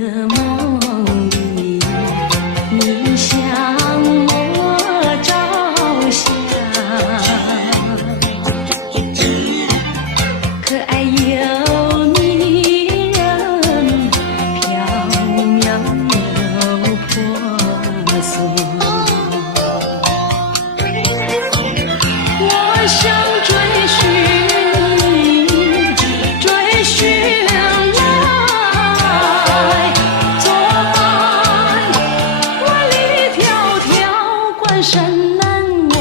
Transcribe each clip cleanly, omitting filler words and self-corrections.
梦里，你向我照相，可爱又迷人，缥缈又婆娑。我想追寻你，追寻来作伴。万里迢迢，关山难，我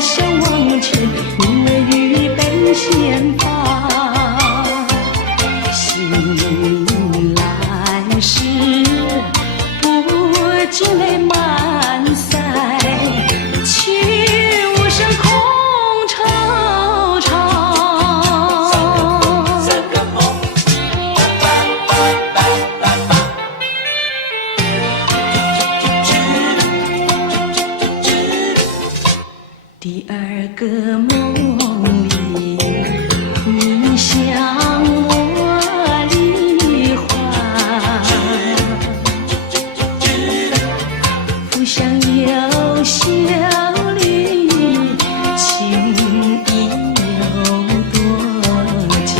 想往前，你为预备先发。醒来时，不禁泪满腮，泣无声空惆怅。第二个梦里，你向我梨花，浮香又秀丽，情意有多娇。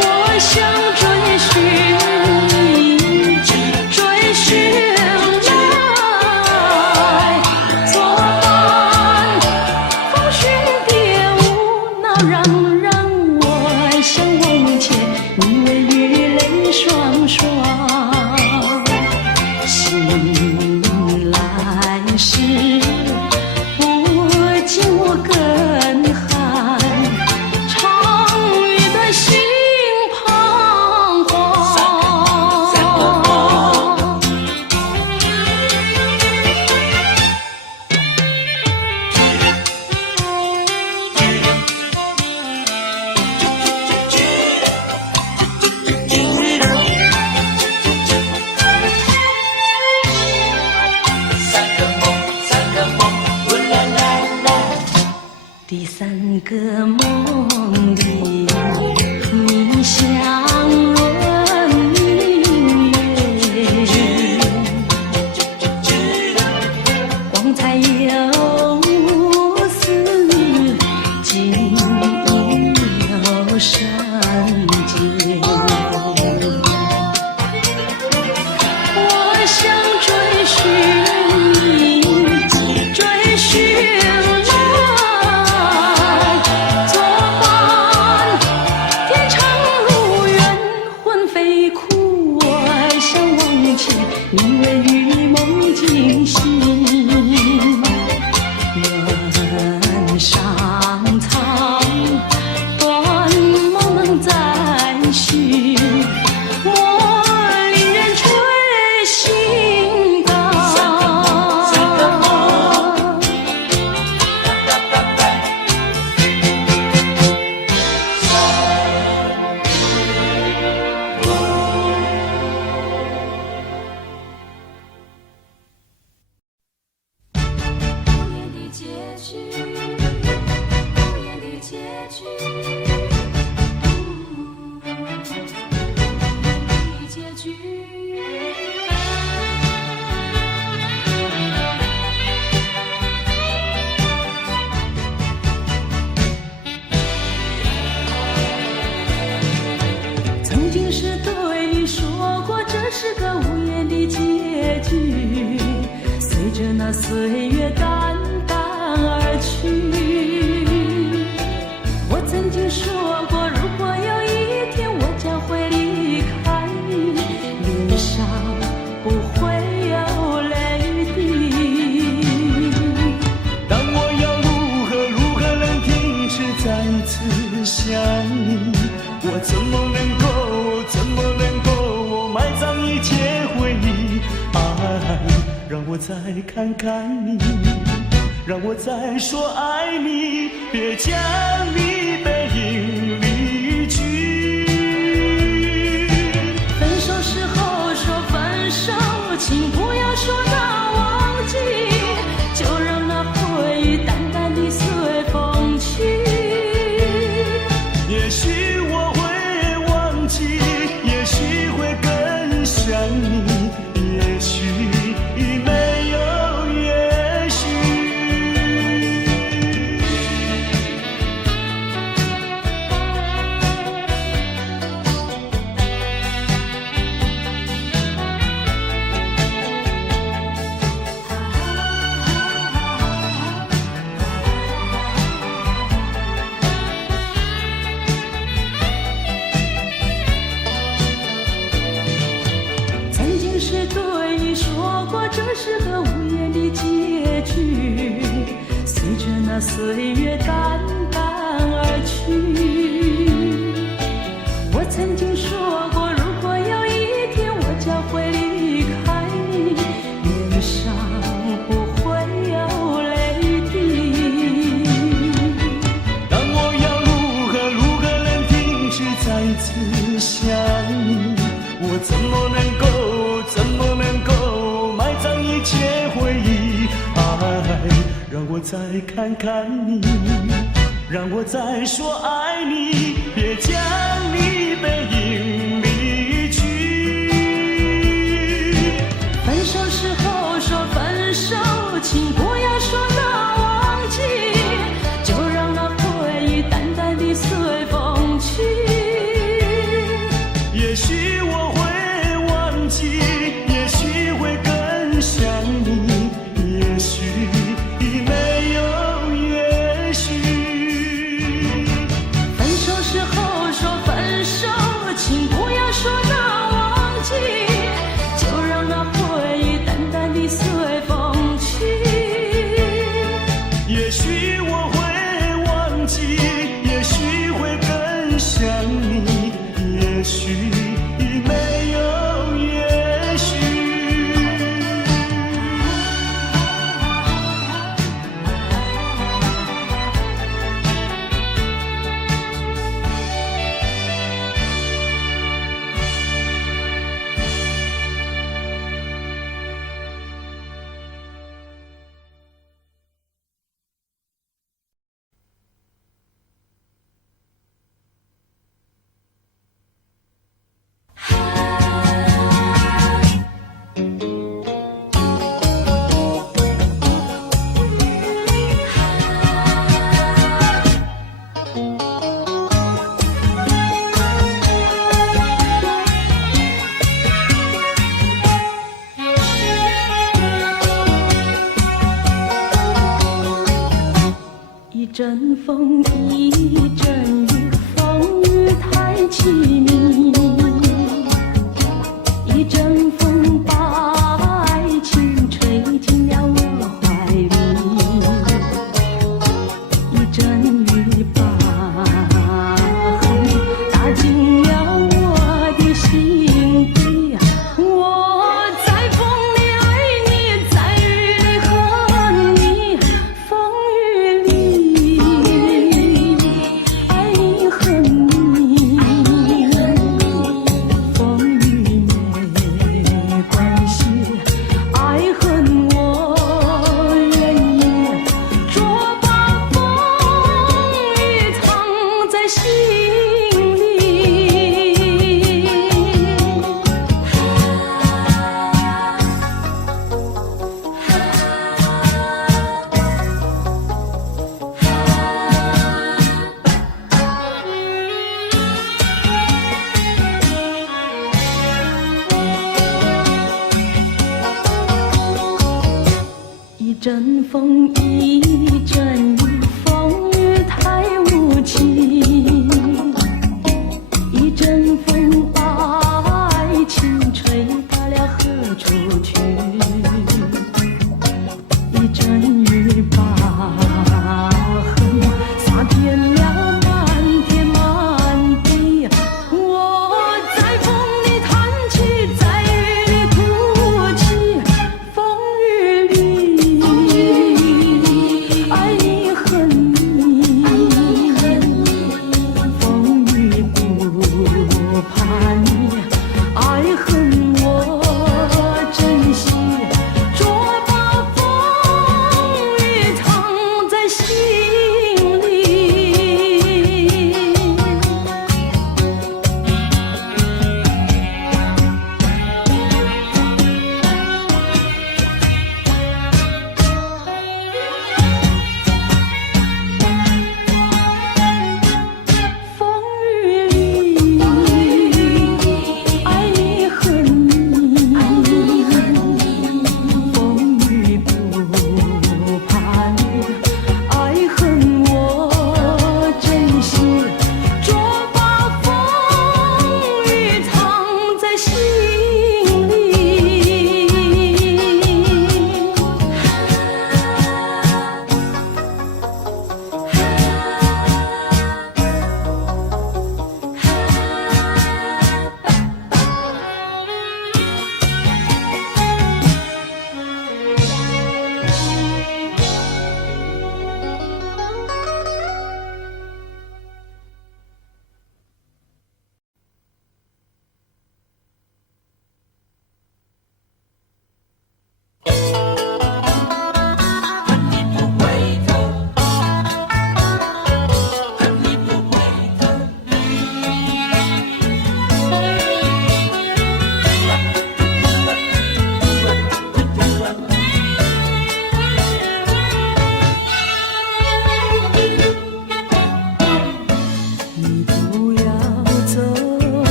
我想追寻你，追寻来作伴。风雪蝶舞，闹嚷嚷，我想往前，你为雨泪双双。醒来时，不见我更寒，长雨的心彷徨。第三个梦里，你向我明月，光彩又似锦衣又圣洁。我想追寻你，追寻来作伴。天长路远，魂飞哭，我想往前，你为与梦惊醒。原上苍，断梦能再续，莫令人吹心肝。曾经是对你说过，这是个无言的结局，随着那岁月淡淡而去。我曾经说过，如果有一天我将会离开你，脸上不会有泪滴。但我要如何能停止再次想你？我怎么能够埋葬一切回忆？爱，让我再看看你，让我再说爱你，别将你背影离去。分手时候说分手，请不要说那忘记，就让那回忆淡淡地随风去。也许我会忘是对你说过，这是个无言的结局，随着那岁月淡淡而去。我曾经说过，如果有一天我将会离开你，脸上不会有泪滴。但我要如何能停止再次想你？我怎么能够埋葬一切回忆？爱，让我再看看你，让我再说爱你，别将你背影离去。分手时候说分手，请不要说那忘记，就让那回忆淡淡地随风去。也许我会忘记，也许会更想你，也许没有也许。分手时候说分手，请不要说那忘记，就让那回忆淡淡地随风去。也许我会忘记，也许会更想你，也许没有也许。一阵风，一阵雨，风雨太凄迷。一阵风把爱情吹进了我怀里，一阵雨把恨打进了我的心底。我在风里爱你，在雨里恨你，风雨里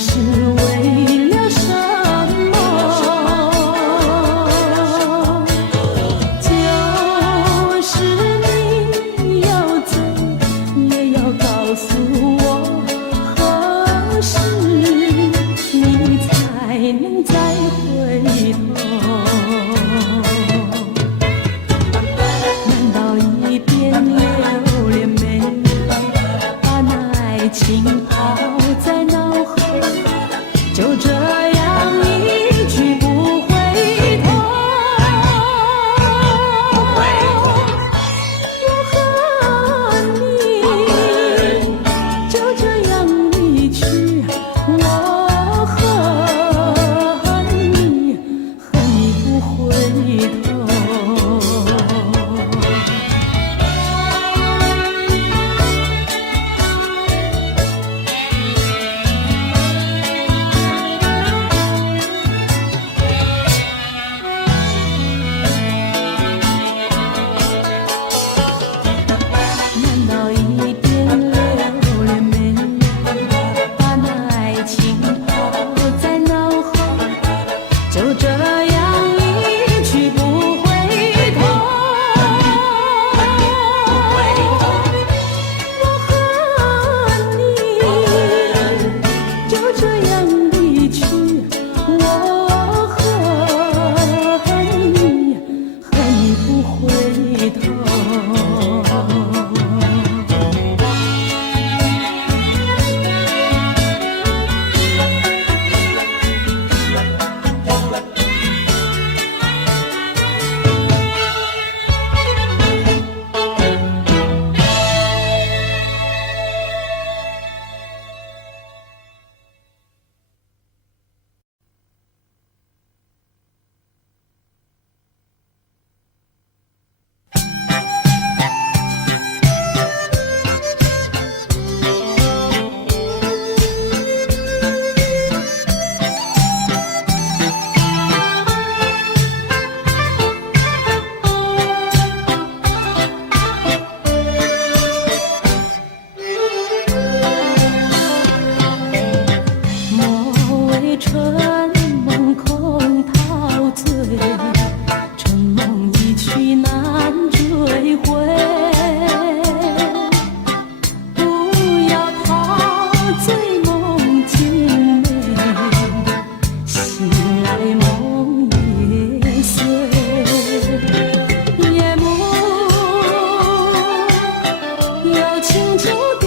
是为了什么？就是你要走，也要告诉我，何时你才能再回头？难道一边流连没有，把那爱情抛在脑后，就这样一去不回头？我和你就这样离去，我恨你，恨你不回头。难道一边流连没有，把那爱情抛在脑后，就这样一去不回头？我和你就这样离去，我恨你，恨你不回头。莫为春梦空陶醉，春梦一去难追回。不要陶醉梦境美，醒来梦也碎。夜幕又轻轻低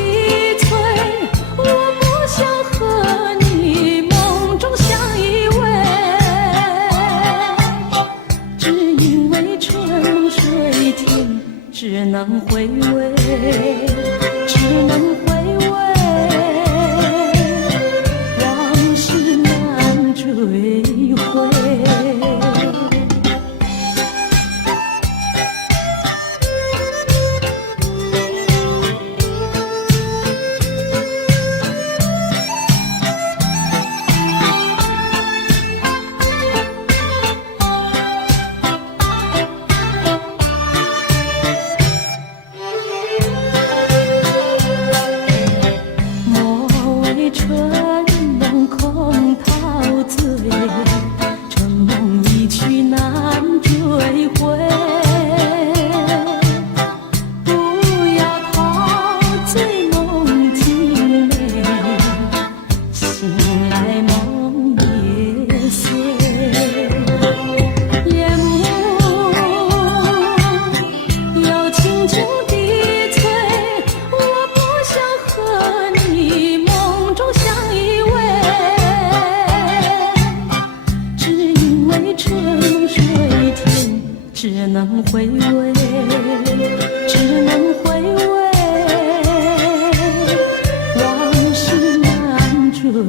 垂，我不想和你梦中相依偎，只因为春梦水天，只能回味，只能回味，往事难追回。莫为春梦空陶醉，春梦一去难追回。不要陶醉梦境美，醒来梦也碎。夜幕又轻轻低垂，我不想和你梦中相依偎，只因为春梦水天，只能回味，只能回味，往事难追回。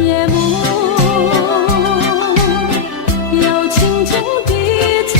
夜幕又轻轻低垂，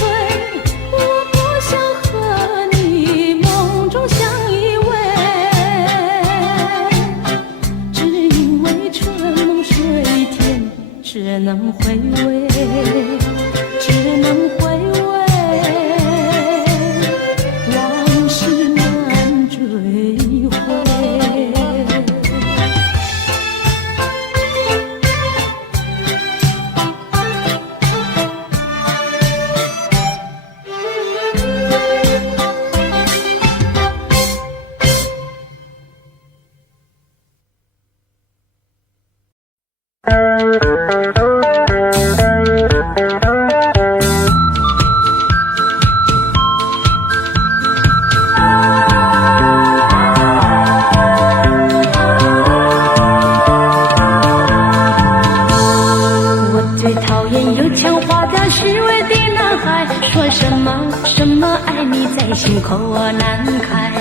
孩，说什么爱你在心口难开。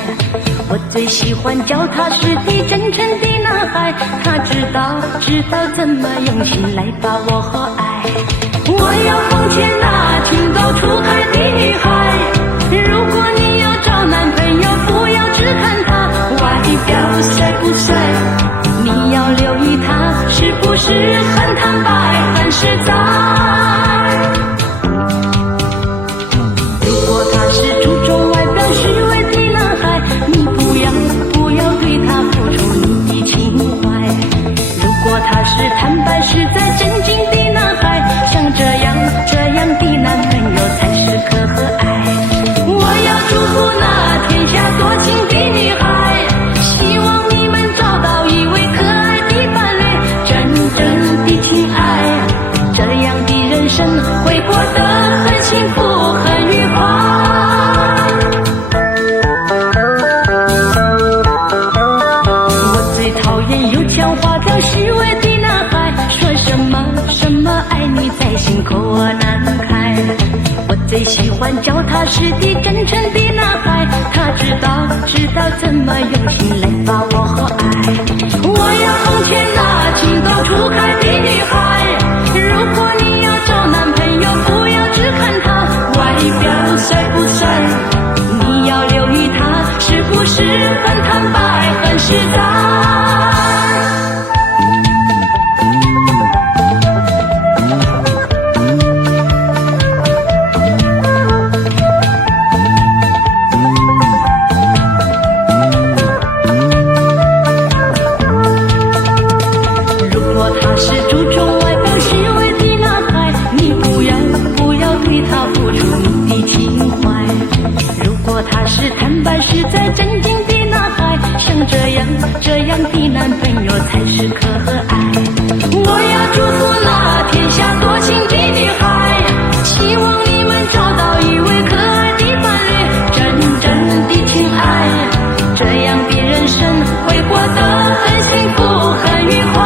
我最喜欢脚踏实地真诚的男孩，他知道怎么用心来把我爱。我要奉劝那情窦初开的女孩，如果你要找男朋友，不要只看他外表帅不帅，你要留意他是不是很坦白很实在。如果他是注重外表虚伪的男孩，你不要对他付出你的情怀。如果他是坦白实在真经的男孩，像这样的男朋友才是可爱。我要祝福那天下多情的女孩，希望你们找到一位可爱的伴侣，真正的情爱，这样的人生会过得很幸福很愉快。我最讨厌有腔滑调虚伪的男孩，说什么爱你在心口难开。我最喜欢脚踏实地真诚的男孩，他知道怎么用心来把我爱。我要奉劝那情窦初开的女孩，如果你要找男朋友，不要只看他外表帅不帅，你要留意他是不是很坦白很实在。注重外表虚伪的男孩，你不要对他付出你的情怀。如果他是坦白实在真经的男孩，像这样的男朋友才是可爱。我要祝福那天下多情的女孩，希望你们找到一位可爱的伴侣，真正的情爱，这样的人生会过得很幸福很愉快。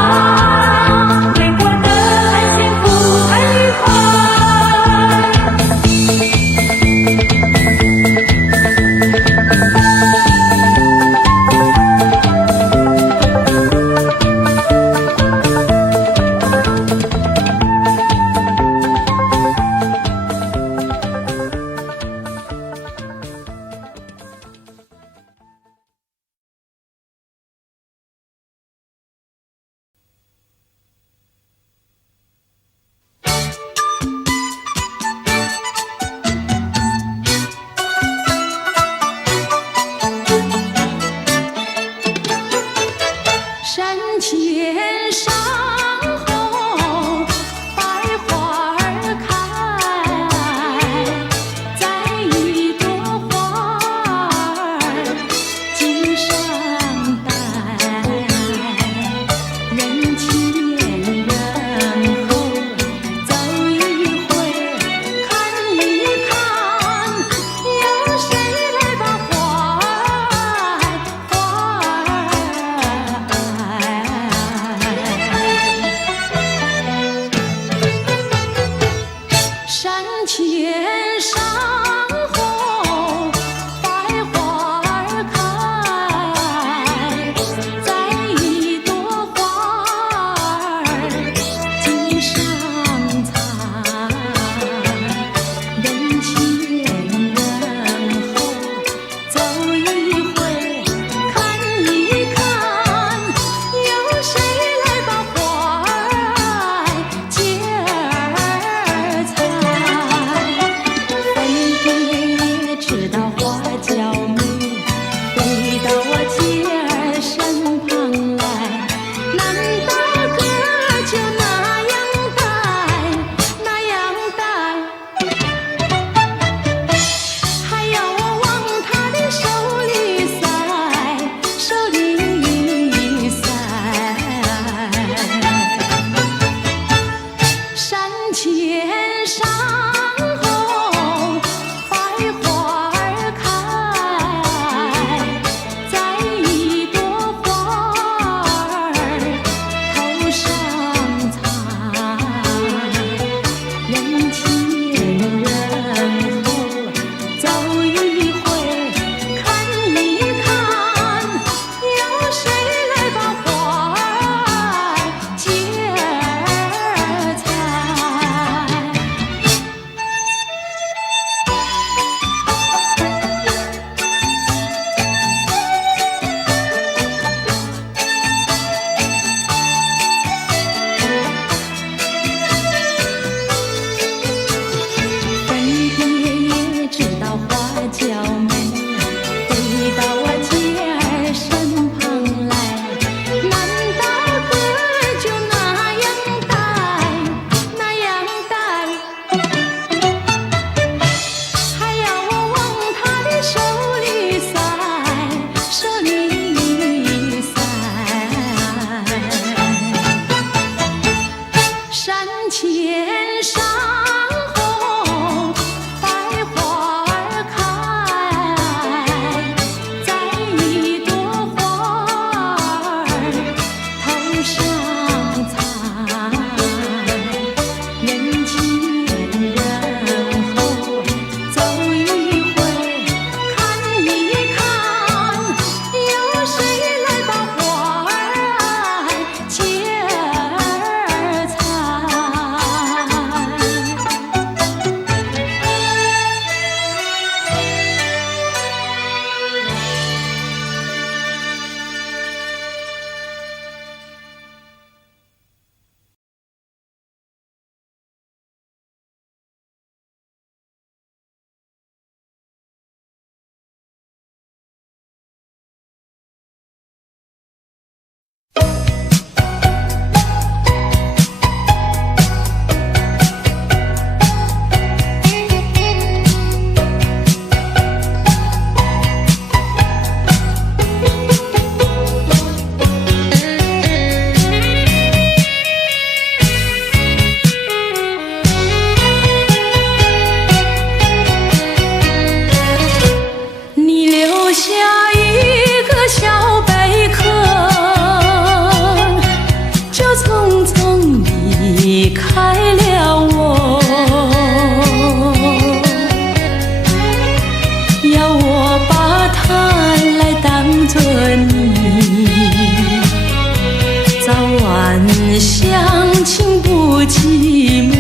寂寞。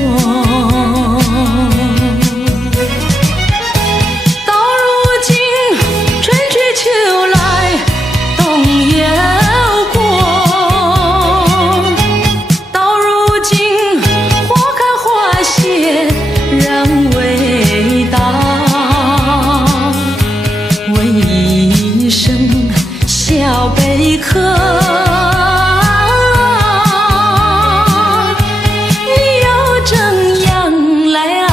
到如今春去秋来冬又过，到如今花开花谢人未到，问一声小贝壳，你又怎样来安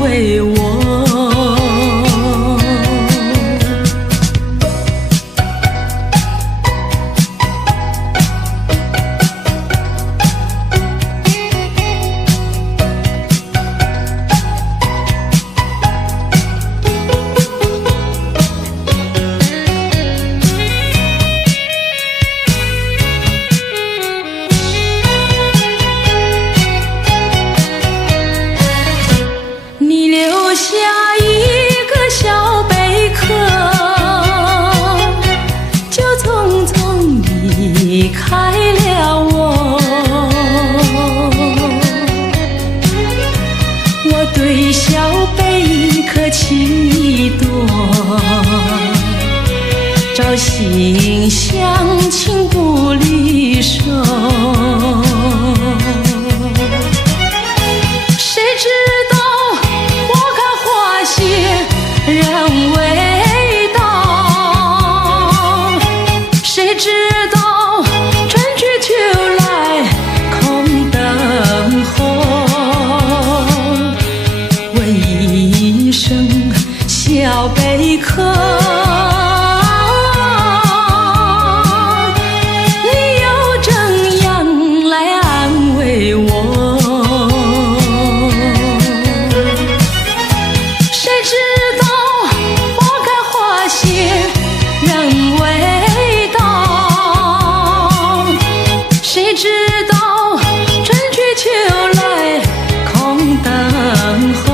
慰我？你留下一个小贝壳，就匆匆离开了我。我对小贝壳情意多，朝夕相亲不离手。谁知道花开花谢人未到，谁知道春去秋来空等候。问一声小贝壳，你又怎样来安慰我？谁知道花开花谢人未到，谁知道春去秋来空等候。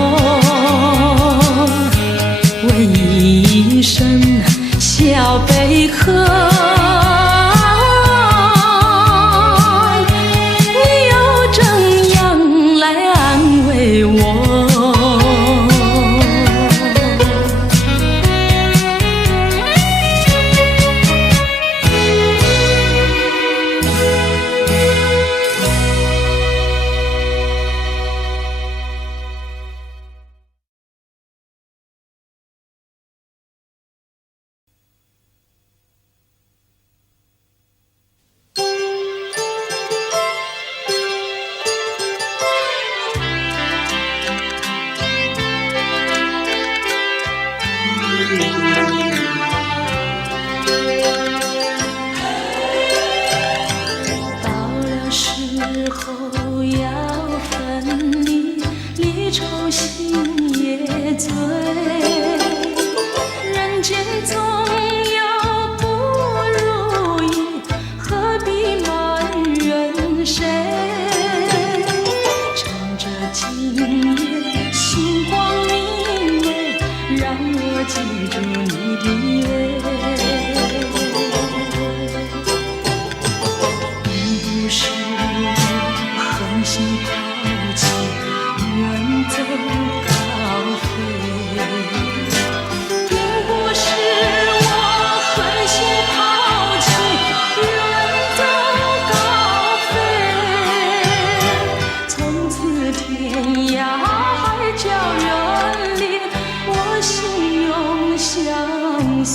问一声小贝壳，你又怎样来安慰我？到了时候要分离，离愁心也醉。人间总有不如意，何必埋怨谁？趁着今夜星光明媚，让我记住你的泪。并不是我狠心抛弃，远走高飞。并不是我狠心抛弃，远走高飞。从此天涯海角远离，我心永相随。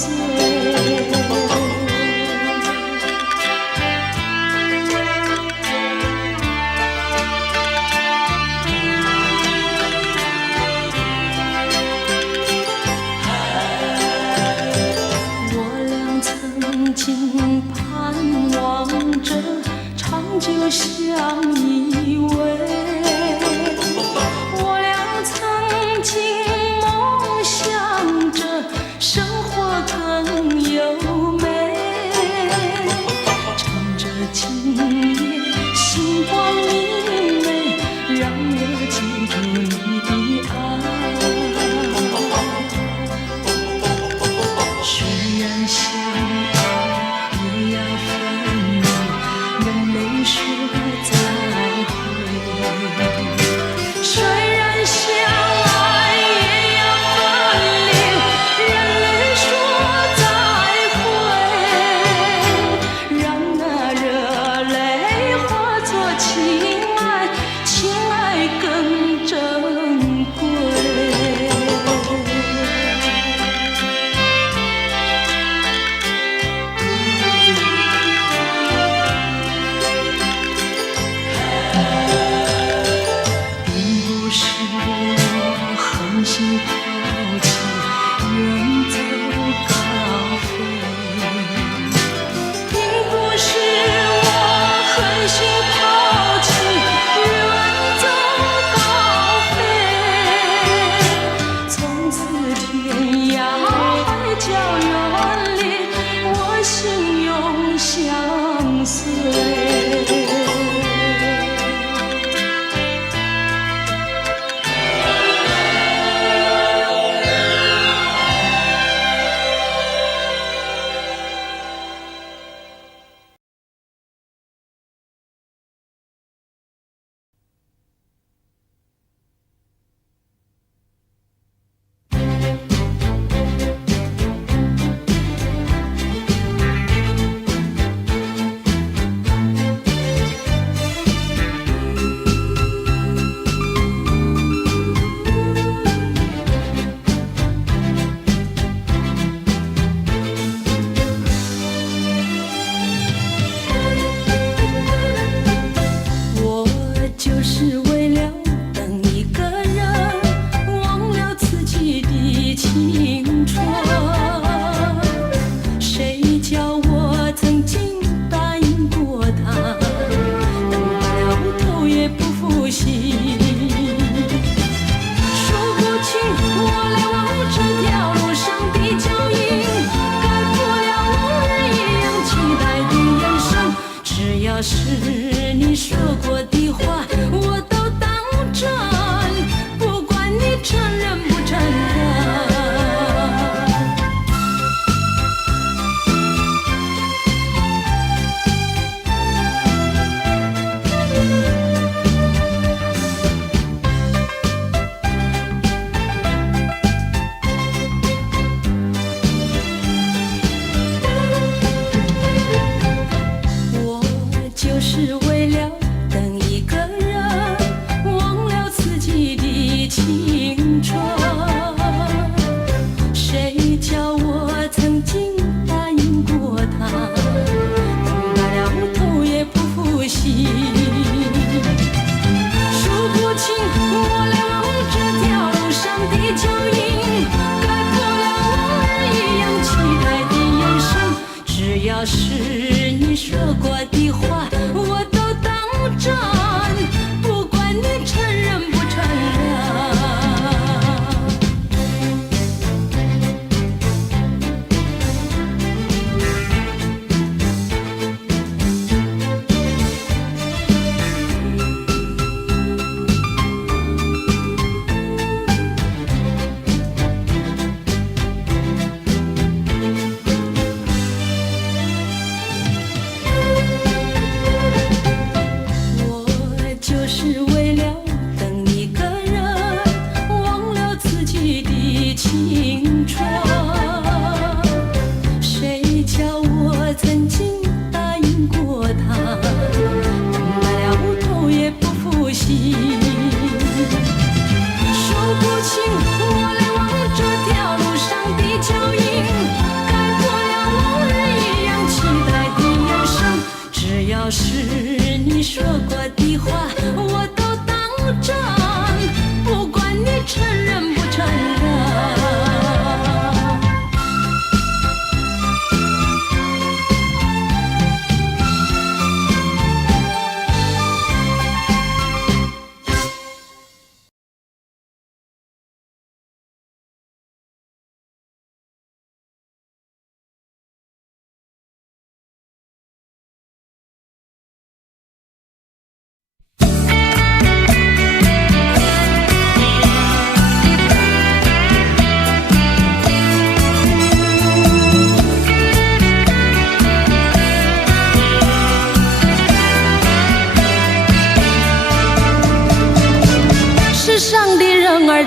我俩曾经盼望着长久相依偎，我俩曾经梦想着生活更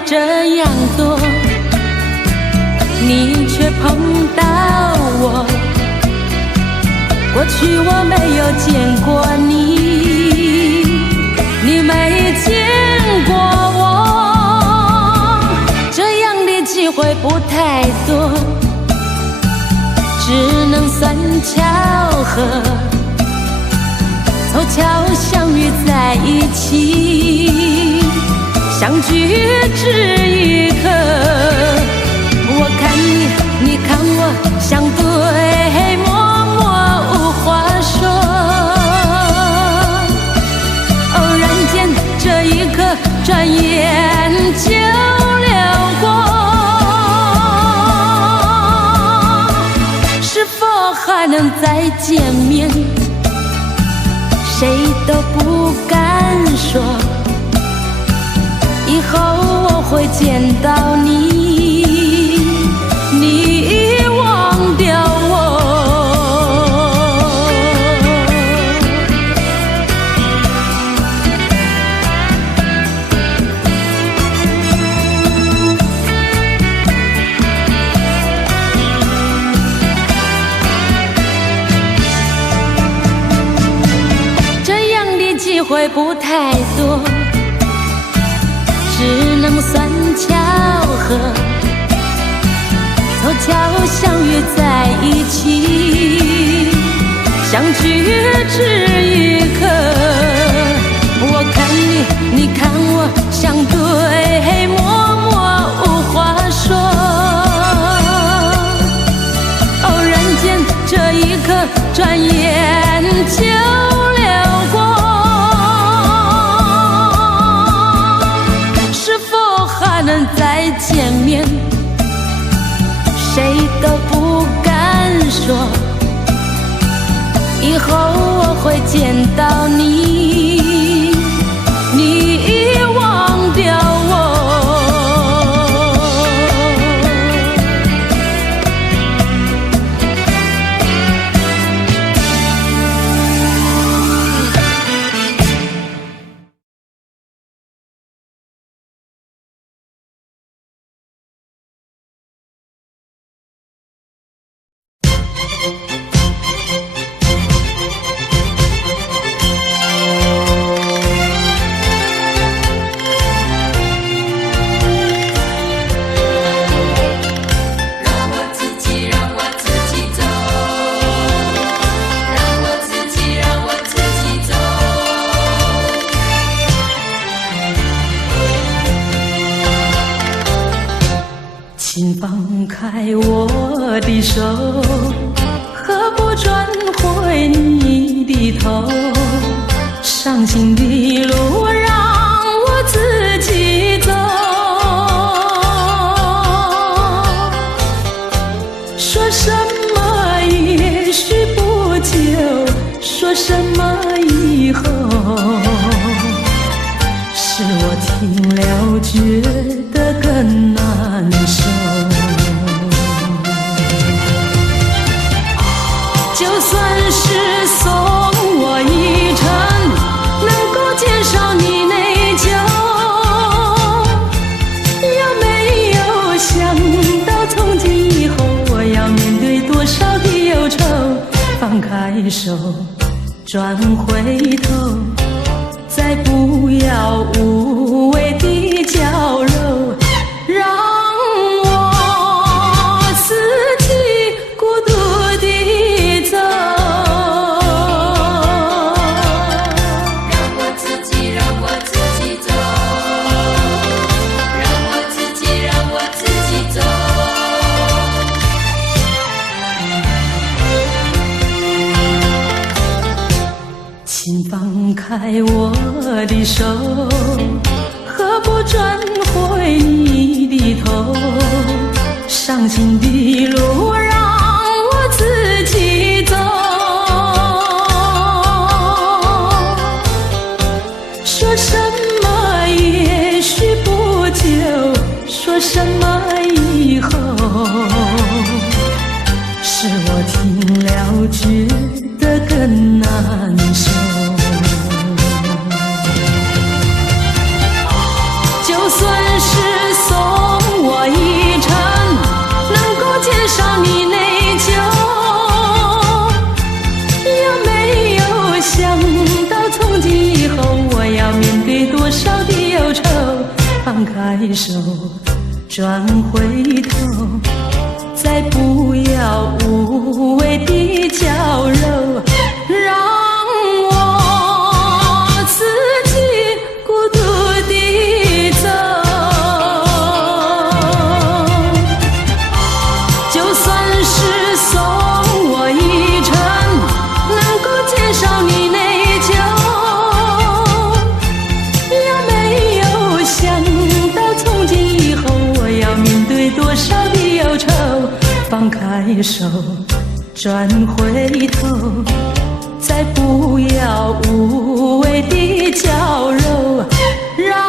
这样多，你却碰到我。过去我没有见过你，你没见过我，这样的机会不太多，只能算巧合，凑巧相遇在一起，相聚只一刻。我看你，你看我，相对默默无话说。偶然间，这一刻转眼就流过，是否还能再见面？谁都不敢说，以后我会见到你，你忘掉我。这样的机会不太多，只能算巧合，凑巧相遇在一起，相聚只一刻。我看你，你看我，相对默默无话说。偶然间，这一刻转眼就流过，还能再见面？谁都不敢说，以后我会见到你，你忘掉我。请放开我的手，何不转回你的头？伤心的路让我自己走，说什么也许不久，说什么以后，是我听了觉得更难受。就算是送我一程，能够减少你内疚，有没有想到从今以后我要面对多少的忧愁？放开手，转回头，再不要无谓的娇柔，让我自己孤独地走。让我自己走，让我自己走。请放开我的手，何不转回你的头？伤心的路让我自己走，说什么也许不久，说什么以后，是我听了觉得更难受。就算是手，转回头，再不要无谓的娇柔，让我自己孤独地走。就算是送我一程，能够减少你内疚，有没有想到从今以后我要面对多少的忧愁？放开手，转回头，再不要无谓的娇柔，让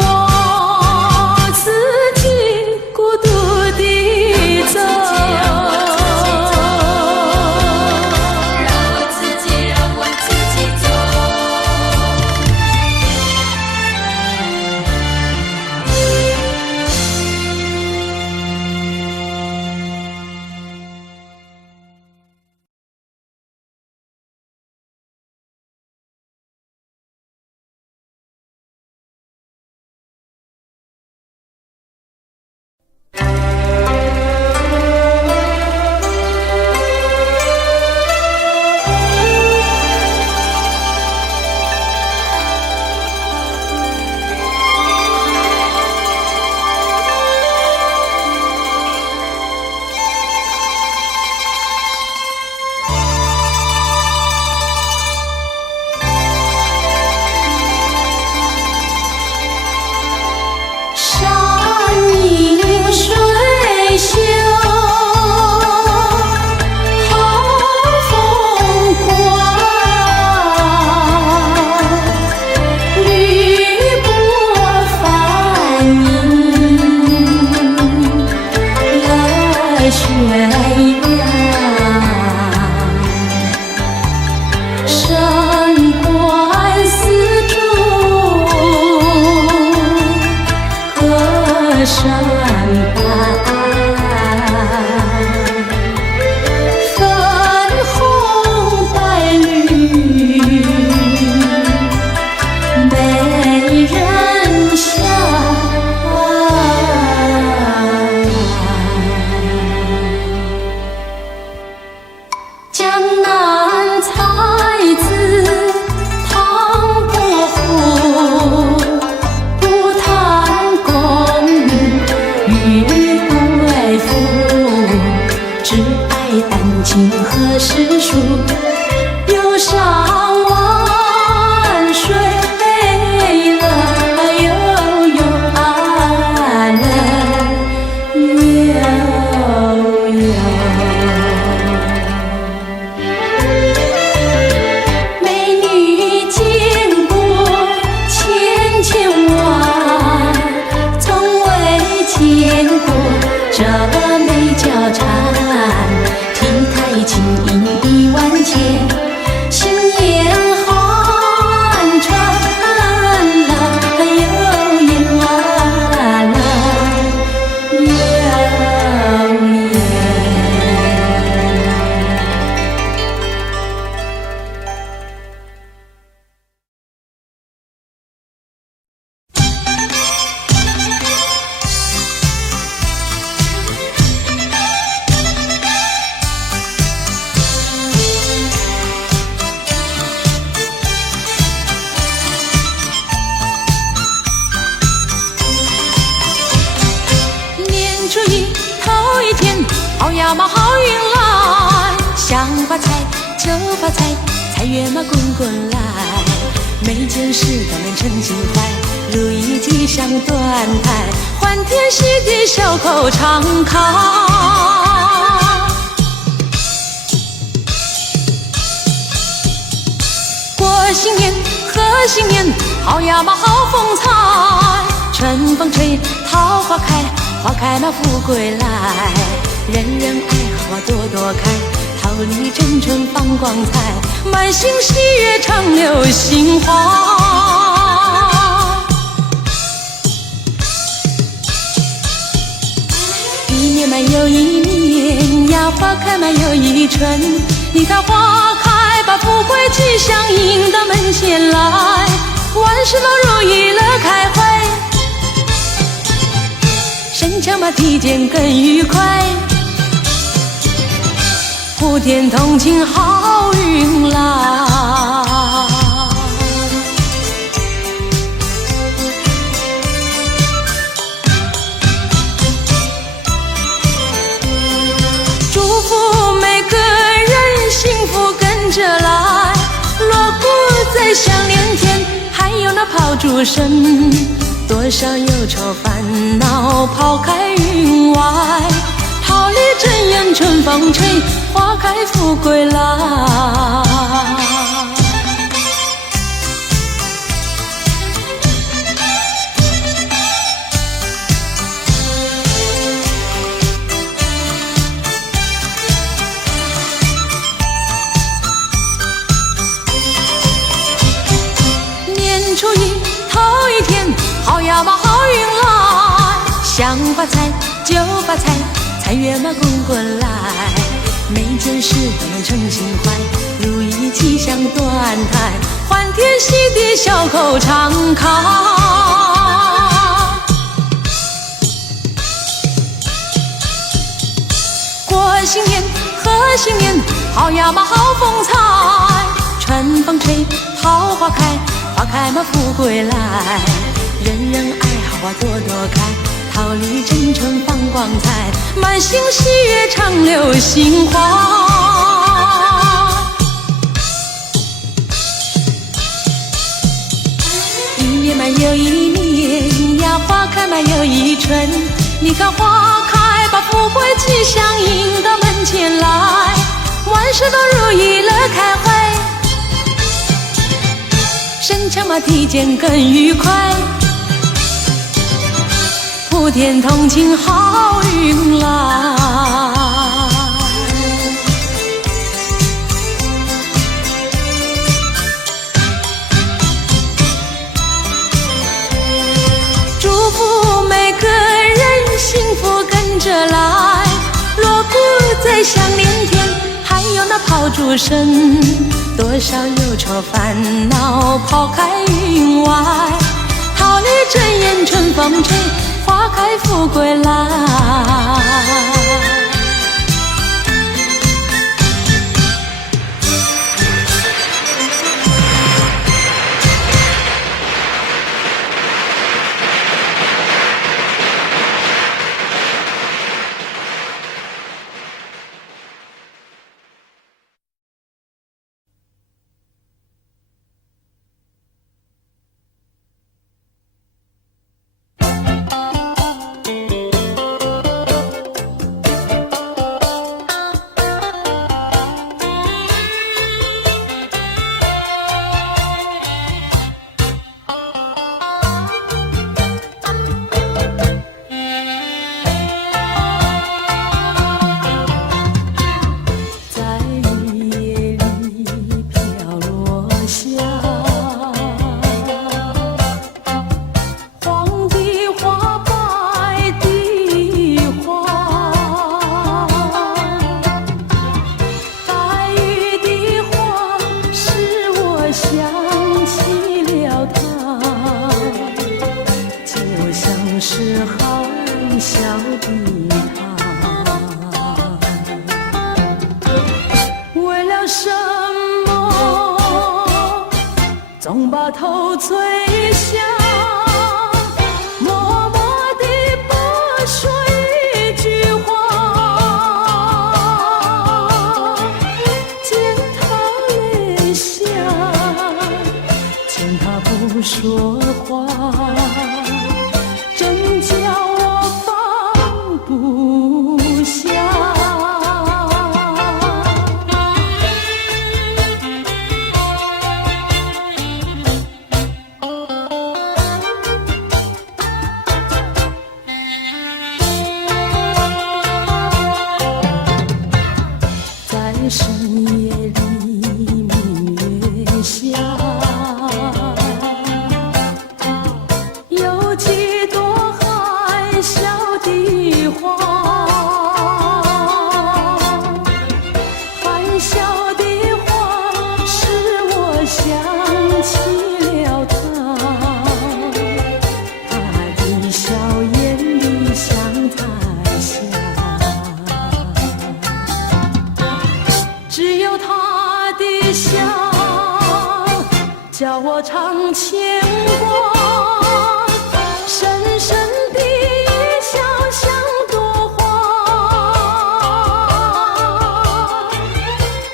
我自己孤独地走。好呀嘛好运来，想发财就发财，财源嘛滚滚来，每件事都能称心怀，如意吉祥端台，欢天喜地笑口常开。过新年贺新年，好呀嘛好风采，春风吹桃花开，花开嘛富贵来，人人爱花朵朵开，桃李争春放光彩，满心喜悦常流杏花。一年满又一年呀，花开满又一春，你看花开把富贵吉祥迎到门前来，万事都如意乐开怀，身强马体健更愉快，普天同庆好运来。祝福每个人幸福跟着来，锣鼓在响连天，还有那炮竹声，多少忧愁烦恼抛开云外，桃李争艳春风吹，花开富贵来。年初一头一天，好呀嘛好运来，想发财就发财，财源嘛滚滚来，每件事都能称心怀，如意吉祥断台，欢天喜地笑口常开。过新年贺新年，好呀嘛好风采，春风吹桃花开，花开嘛富贵来，人人爱好花朵朵开，桃李争春放光彩，满心喜悦常流杏花。一年嘛又一年呀，花开嘛又一春，你看花开把富贵吉祥迎到门前来，万事都如意乐开怀，身强马体健更愉快，普天同庆好运来。祝福每个人幸福跟着来，锣鼓在响连天，还有那炮竹声，多少忧愁烦恼抛开云外，桃李争艳春风吹，花开富贵来。总把头垂下，默默地不说一句话，见他泪下，见他不说话，真叫我放不下。牵挂，深深的笑像朵花。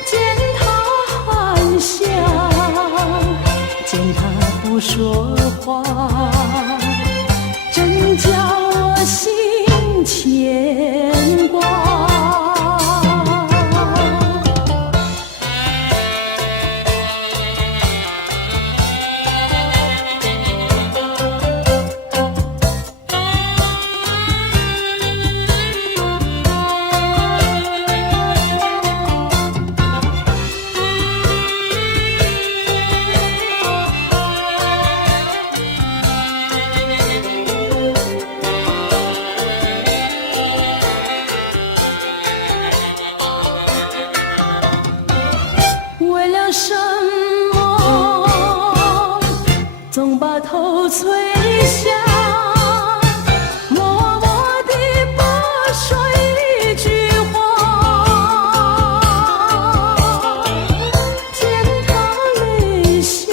见他含笑，见他不说话，真叫我心牵挂。为了什么总把头垂下，默默地不说一句话？见他泪下，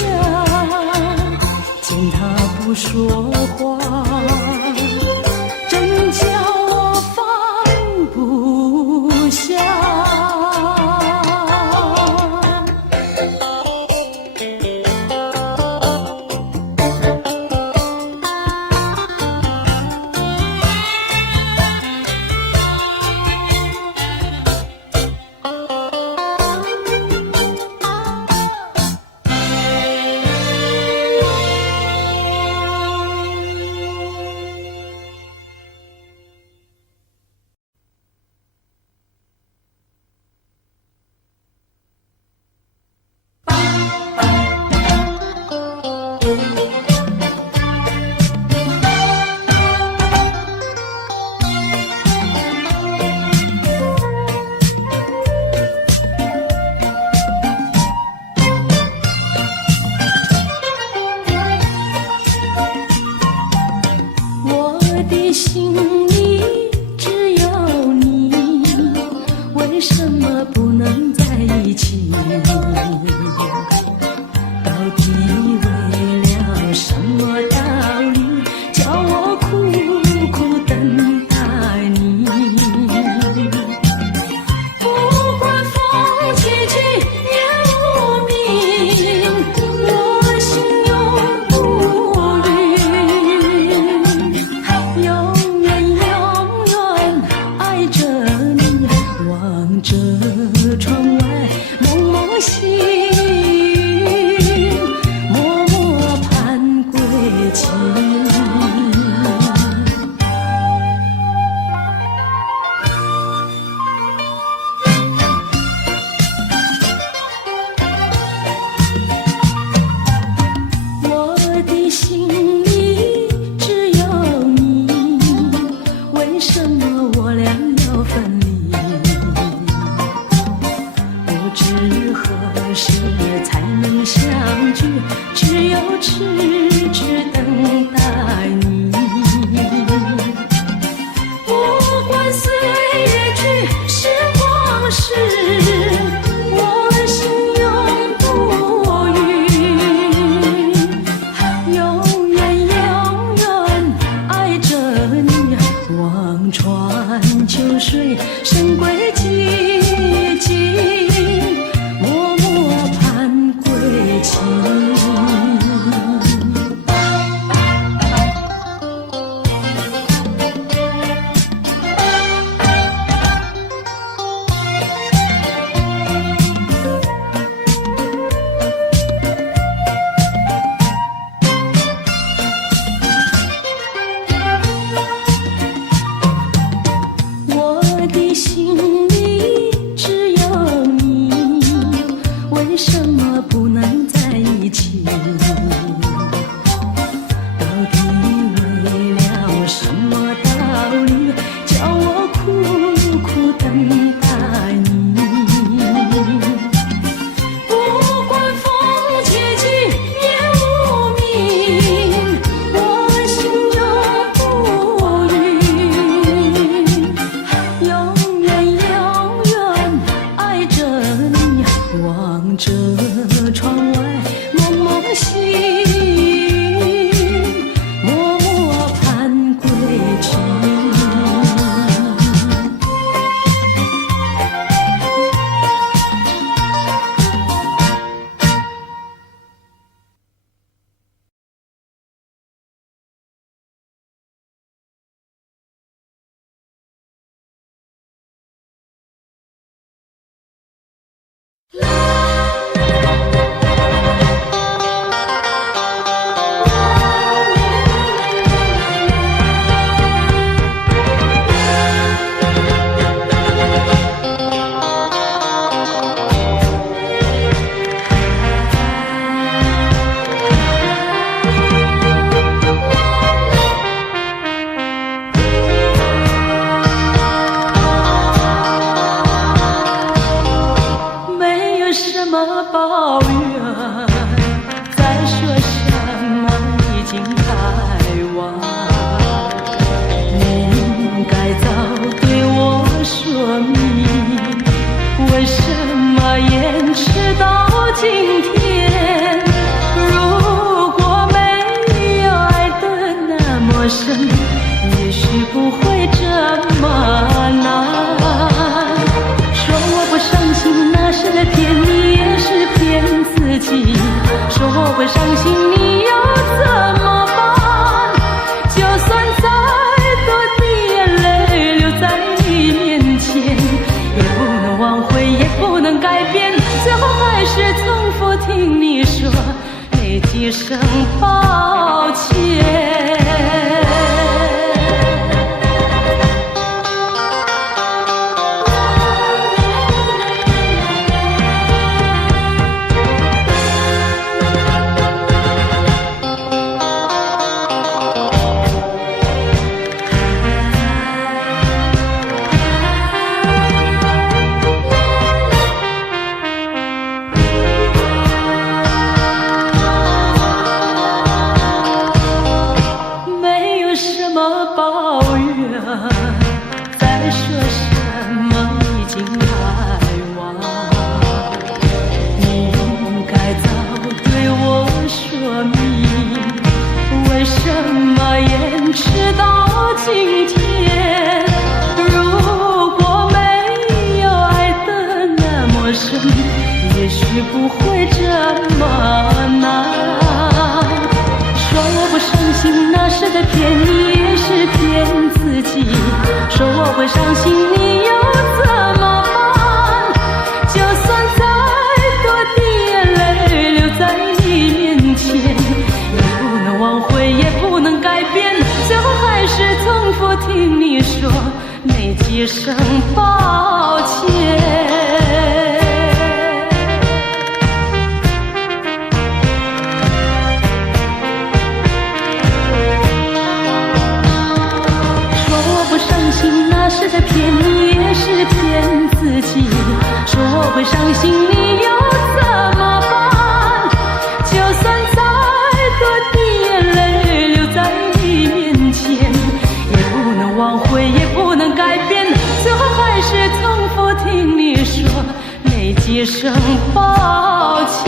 见他不说话，真叫我放不下。心里只有你，为什么不能在一起？到底为了什么道理，叫我苦苦等待你？不管风起起也无名，我心永不渝。永远永远爱着你，望着窗外蒙蒙细雨，默默盼归期。我的心里只有你，为什么我俩要分离？不知何时才能相聚，只有痴痴等待你。不管岁月去，时光逝，我心永不渝。永远永远爱着你，望穿秋水，神归寂静，默默盼归期。我的心里只有你，为什么不能在一起？到底为了什么道理，叫我苦苦等待你？不管风起起也无名，我心永不渝。永远永远爱着你，望着窗外蒙蒙细我会伤心，你又怎么办？就算再多的眼泪流在你面前，也不能挽回，也不能改变，最后还是重复听你说那几声抱歉。也许不会这么难。说我不伤心，那是在骗你，也是骗自己。说我会伤心，你又怎么办？就算再多的眼泪流在你面前，也不能挽回，也不能改变，最后还是重复听你说那几声抱歉。那是在骗你，也是骗自己。说我会伤心，你又怎么办？就算再多的眼泪流在你面前，也不能挽回，也不能改变，最后还是重复听你说那几声抱歉。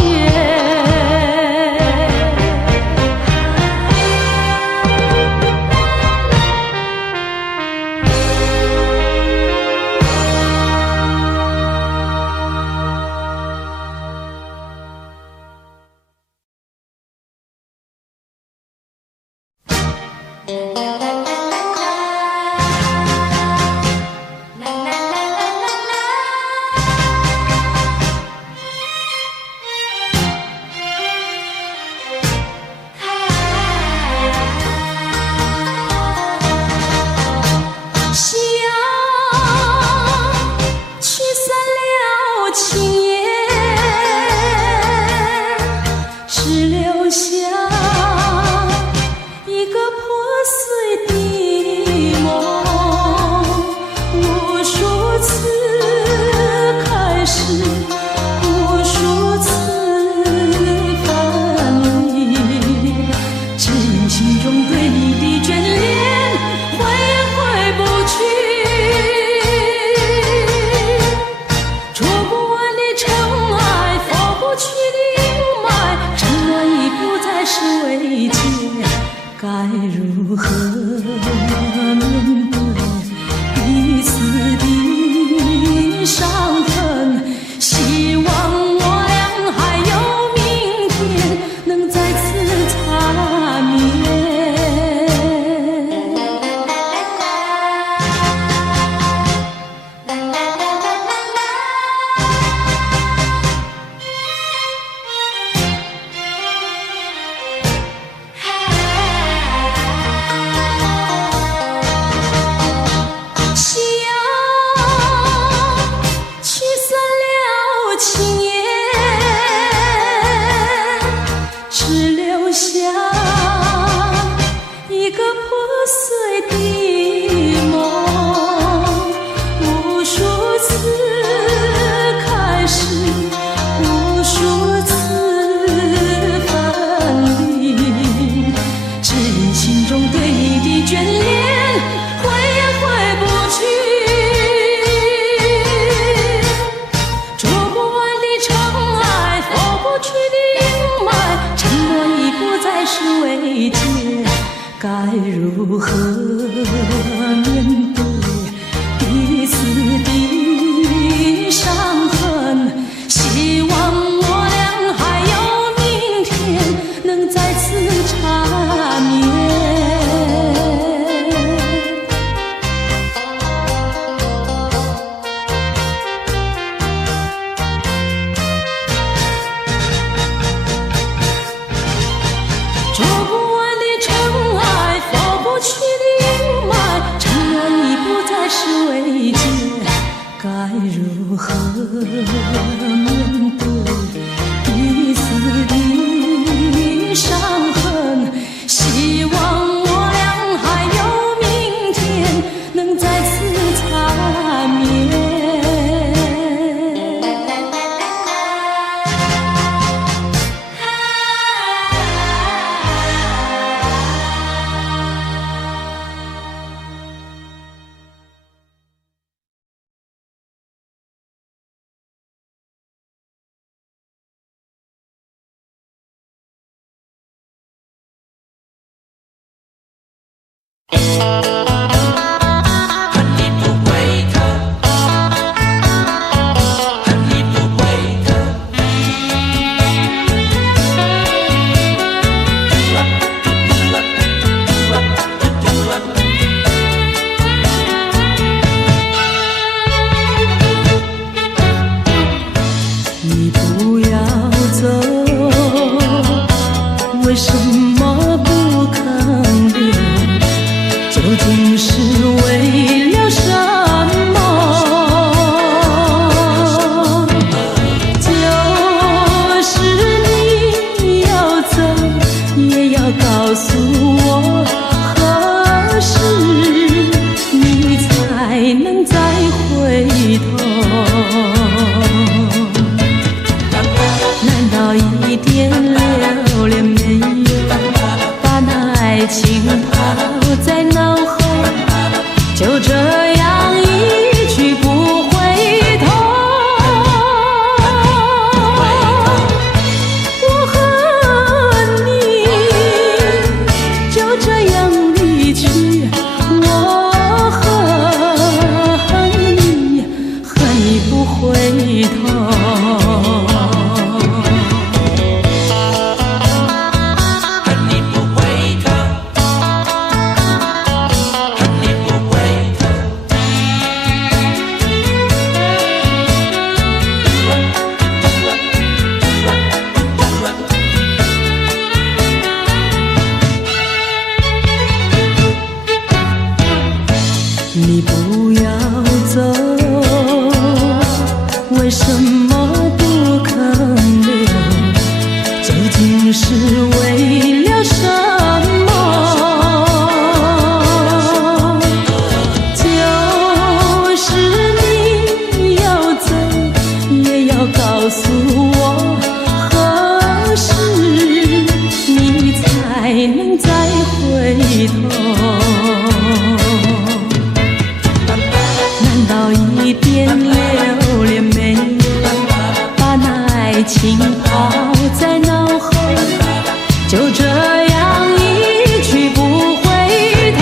如何面对彼此的伤痕？希望我俩还有明天，能再次缠绵。你不要走，为什么不肯留？究竟是为了什么？就是你要走，也要告诉我何时你才能再回头？难道一点留恋没有，把那爱情抛在脑后，就这样一去不回头？我和你就这样离去，我和你不回头。你不要走，为什么不肯留？究竟是为了什么？就是你要走，也要告诉我何时你才能再回头？难道一点留恋没有，把那爱情抛在脑后，就这样一去不回头？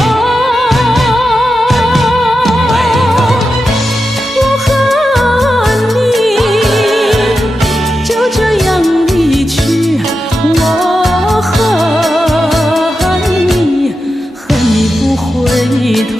我和你就这样离去，我和你不回头。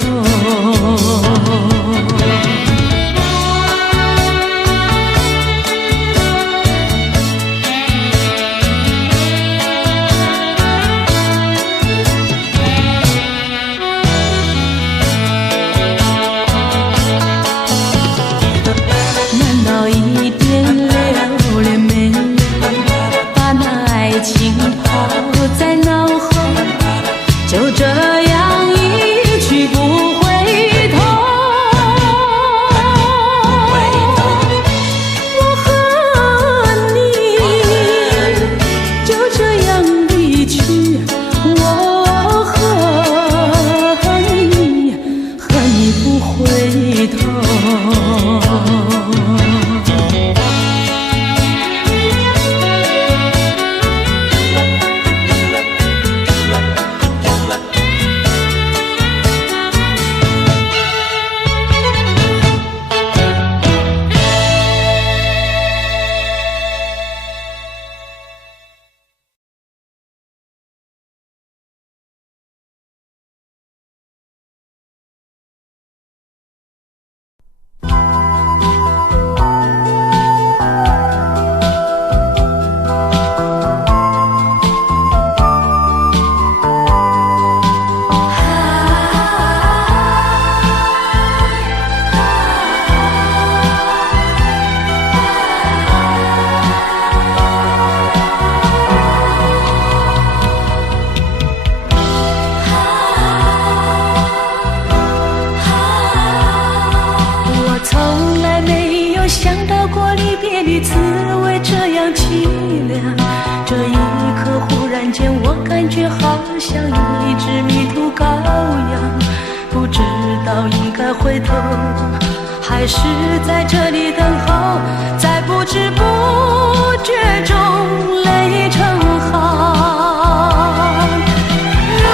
的滋味这样凄凉。这一刻忽然间我感觉好像一只迷途羔羊，不知道应该回头还是在这里等候，在不知不觉中泪成行。如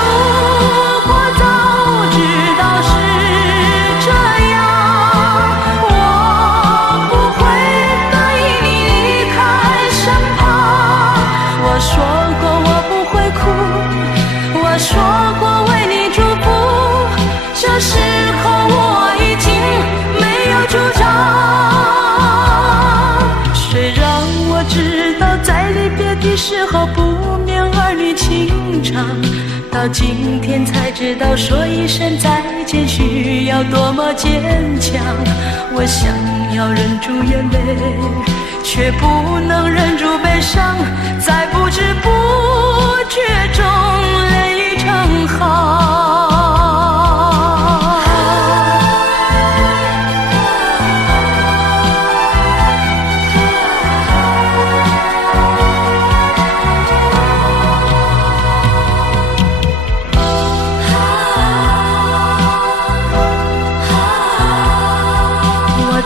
果早知道是这样，我不会答应你离开身旁。我说过我不会哭，我说过为你祝福，这时候我已经没有主张。谁让我知道在离别的时候不免儿女情长，到今天才知道说一声再见需要多么坚强。我想要忍住眼泪，却不能忍住悲伤，在不知不觉中泪成行。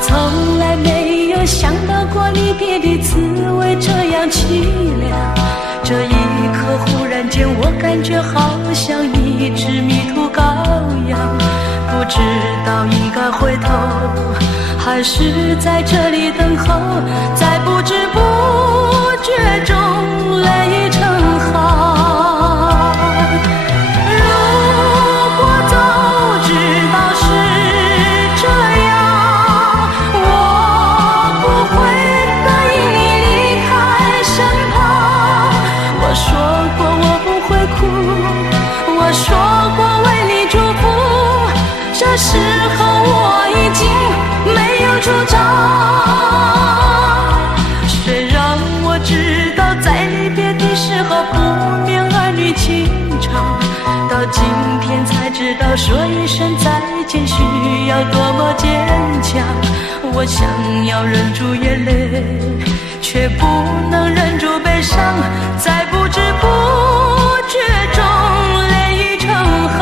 从来没有想到过离别的滋味这样凄凉，这一刻忽然间我感觉好像一只迷途羔羊，不知道应该回头还是在这里等候，在不知不觉中泪成行。这时候我已经没有主张。谁让我知道在离别的时候不免儿女情长，到今天才知道说一声再见需要多么坚强。我想要忍住眼泪，却不能忍住悲伤，在不知不觉中泪成行。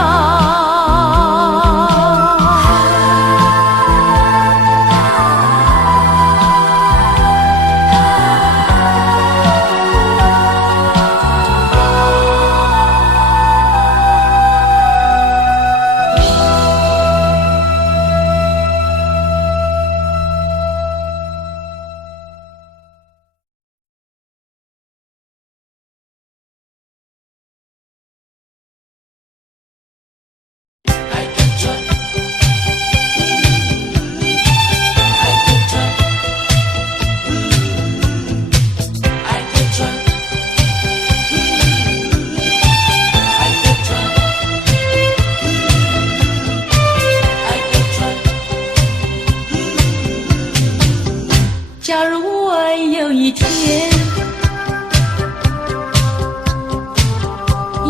假如我有一天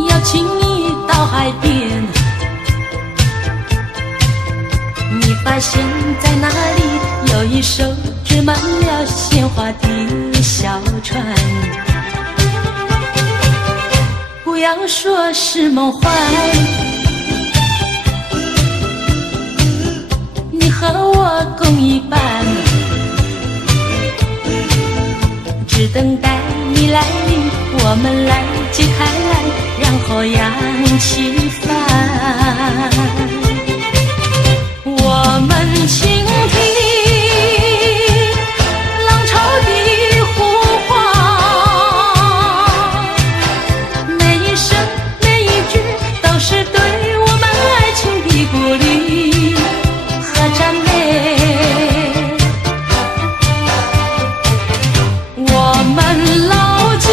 邀请你到海边，你发现在那里有一艘织满了鲜花的小船，不要说是梦幻，你和我共一半，只等待你来临，我们来解开来，然后扬起帆。我们倾听浪潮的呼唤，每一声每一句都是对我们爱情的鼓励和赞美。我们牢记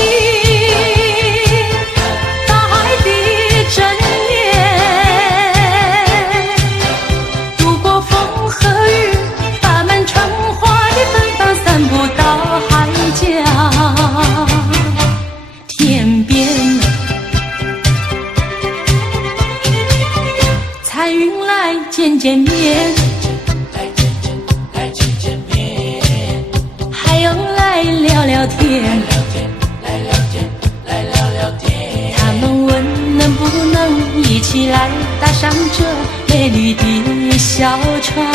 大海的箴言，聊天，他们问能不能一起来搭上这美丽的小船。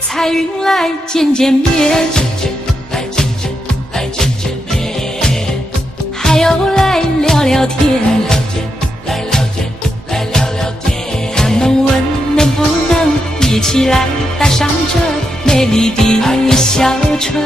彩云来见见面，还有来聊聊天，他们问能不能一起来搭上这美丽的小船。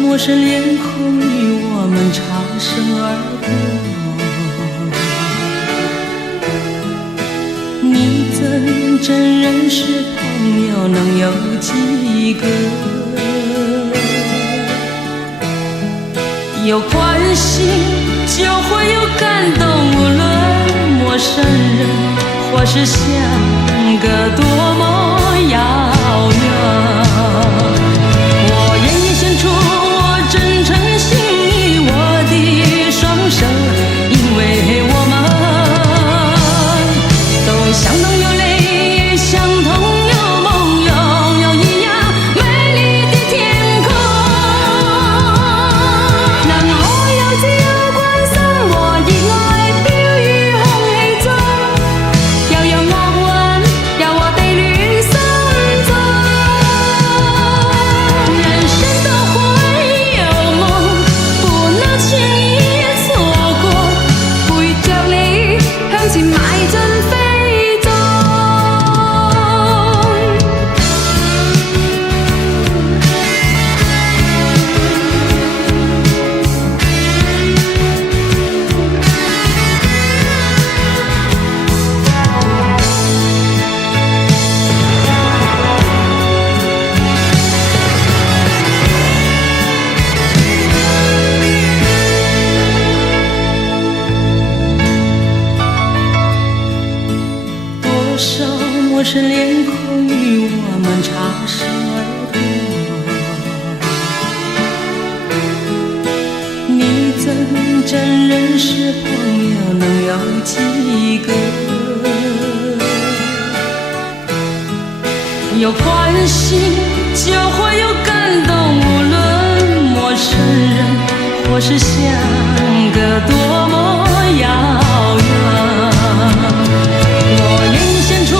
陌生脸孔与我们擦身而过，你怎真认识朋友能有几个？有关心就会有感动，无论陌生人或是相隔多么遥远。真诚心意，我的双手，因为我们都相同有泪，相同有梦，拥有一样美丽的天空。让我有自由觀賞和熱愛飄於空氣中，又有惡運由我哋戀心中。人生都會輕易錯過，陪着你向前邁進飛縱。陌生脸孔与我们擦身而过，你怎真认识朋友能有几个？有关心就会有感动，无论陌生人或是相隔多么遥远，我愿意献出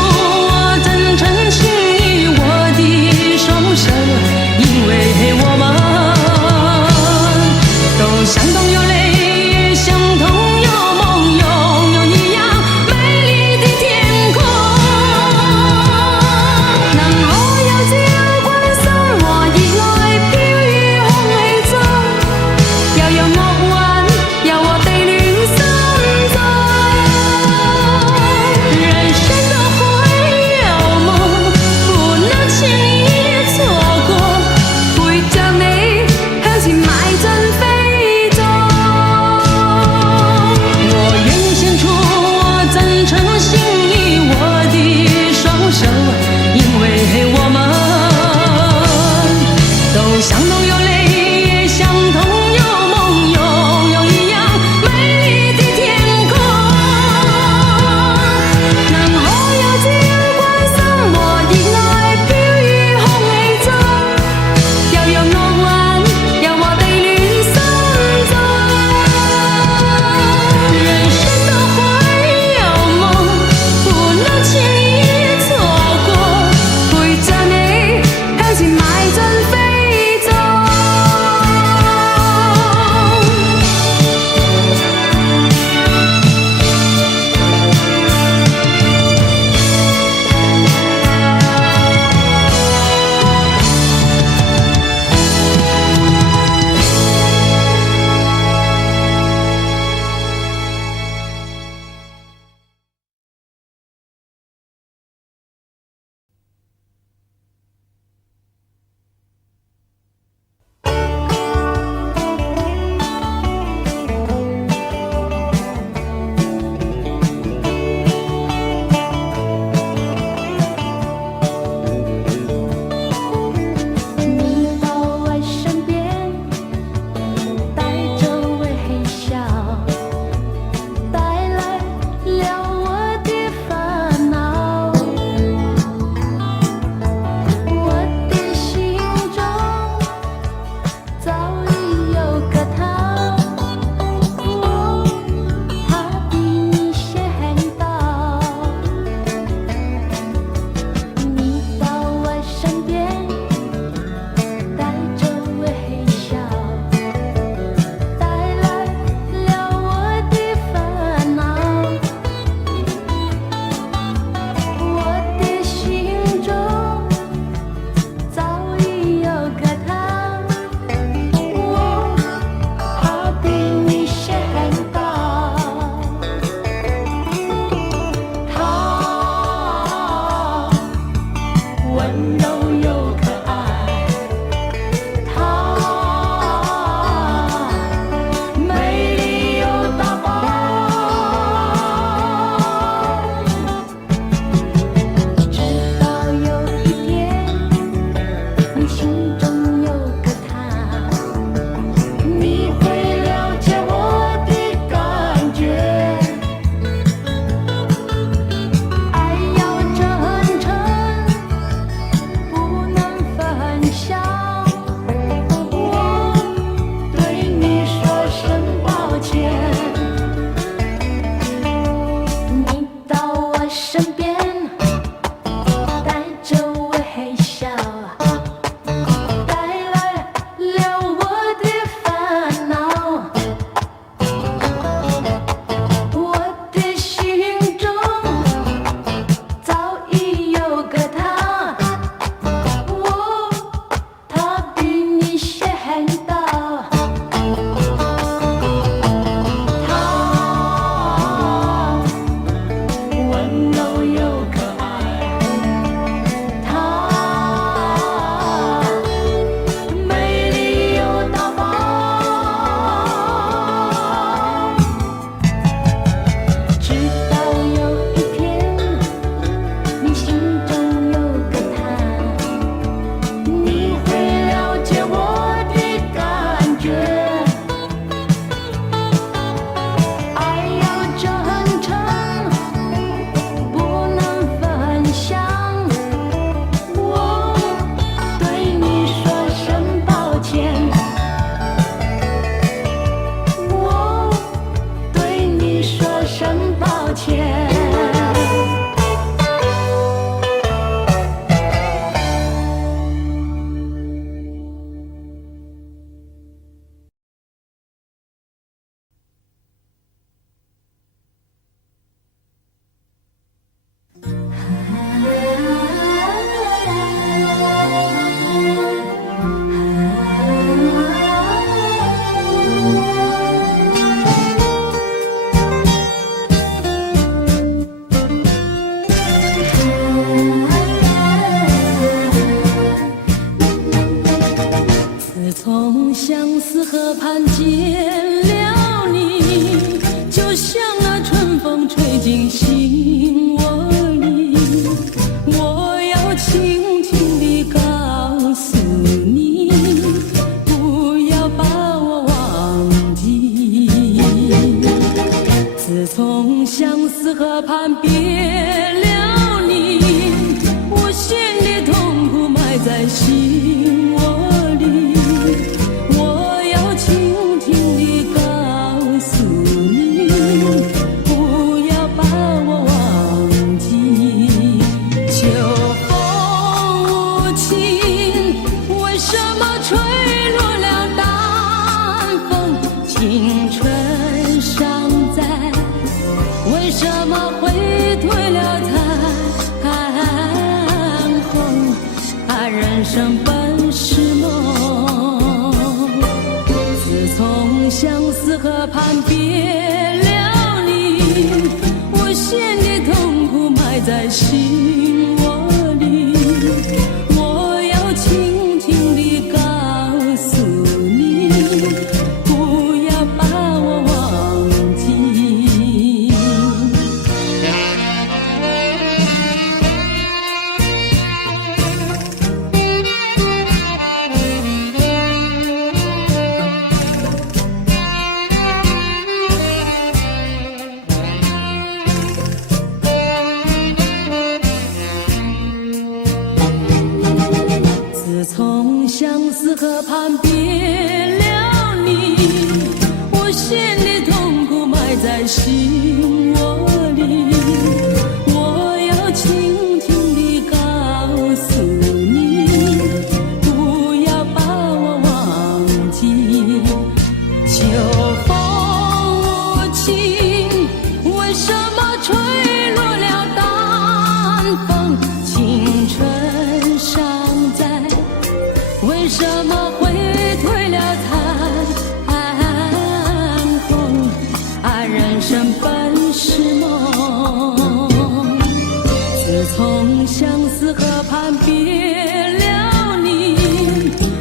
相思河畔别了你，无限的痛苦埋在心窝里。我要轻轻地告诉你，不要把我忘记。秋风无情，为什么吹落了淡风？青春尚在，为什么会褪了残红？人生本是梦，自从相思河畔别了你，无限的痛苦埋在心窝里。我要轻轻地告诉你，不要把我忘记。自从相思河畔别了你，无限的痛苦埋在心窝里。我要轻轻地告诉你，不要把我忘记。秋风无情，为什么吹落了淡风？青春尚在，为什么会褪了残红？人生本是梦，自从相思河畔别了你，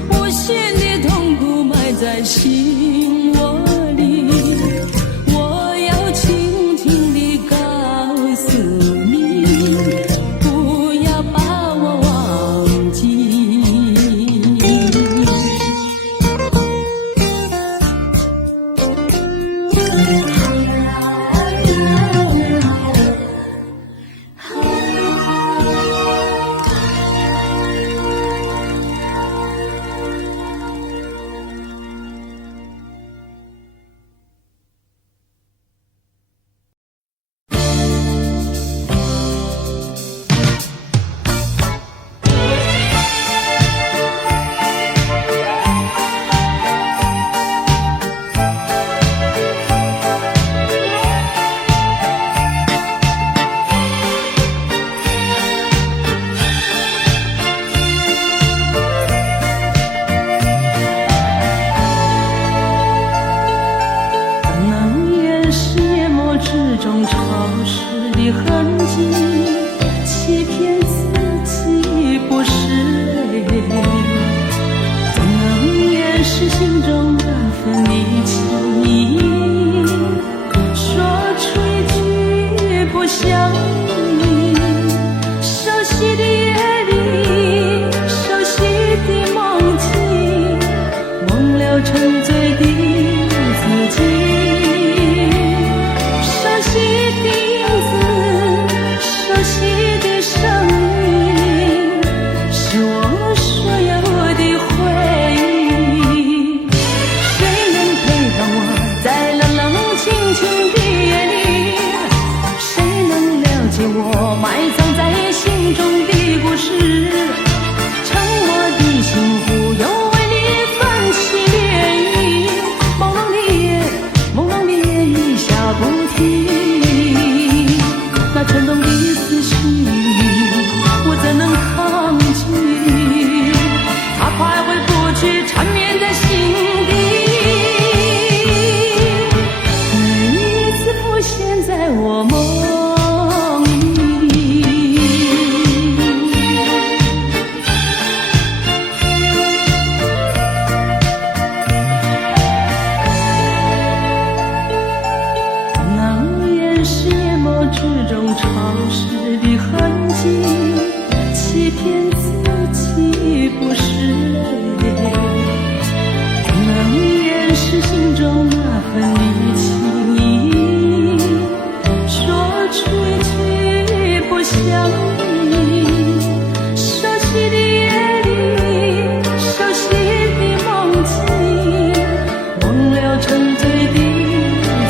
无限的痛苦埋在心窝里。我要轻轻地告诉你，不要把我忘记。之中潮湿的痕迹，欺骗自己不是泪，怎能掩饰心中那份离情？说出一句不想你，熟悉的夜里，熟悉的梦境，忘了沉醉的自己。熟悉的影子，熟悉的声音，是我所有的回忆。谁能陪伴我在冷冷清清的夜里？谁能了解我埋藏在心中的故事？沉默的幸福又为你泛起涟漪，朦胧的夜，朦胧的夜已下不停。那沉重的思绪，我怎能抗拒？它徘徊不去，缠绵在心底，每一次浮现在我梦里。想你，熟悉的夜里，熟悉的梦境，忘了沉醉的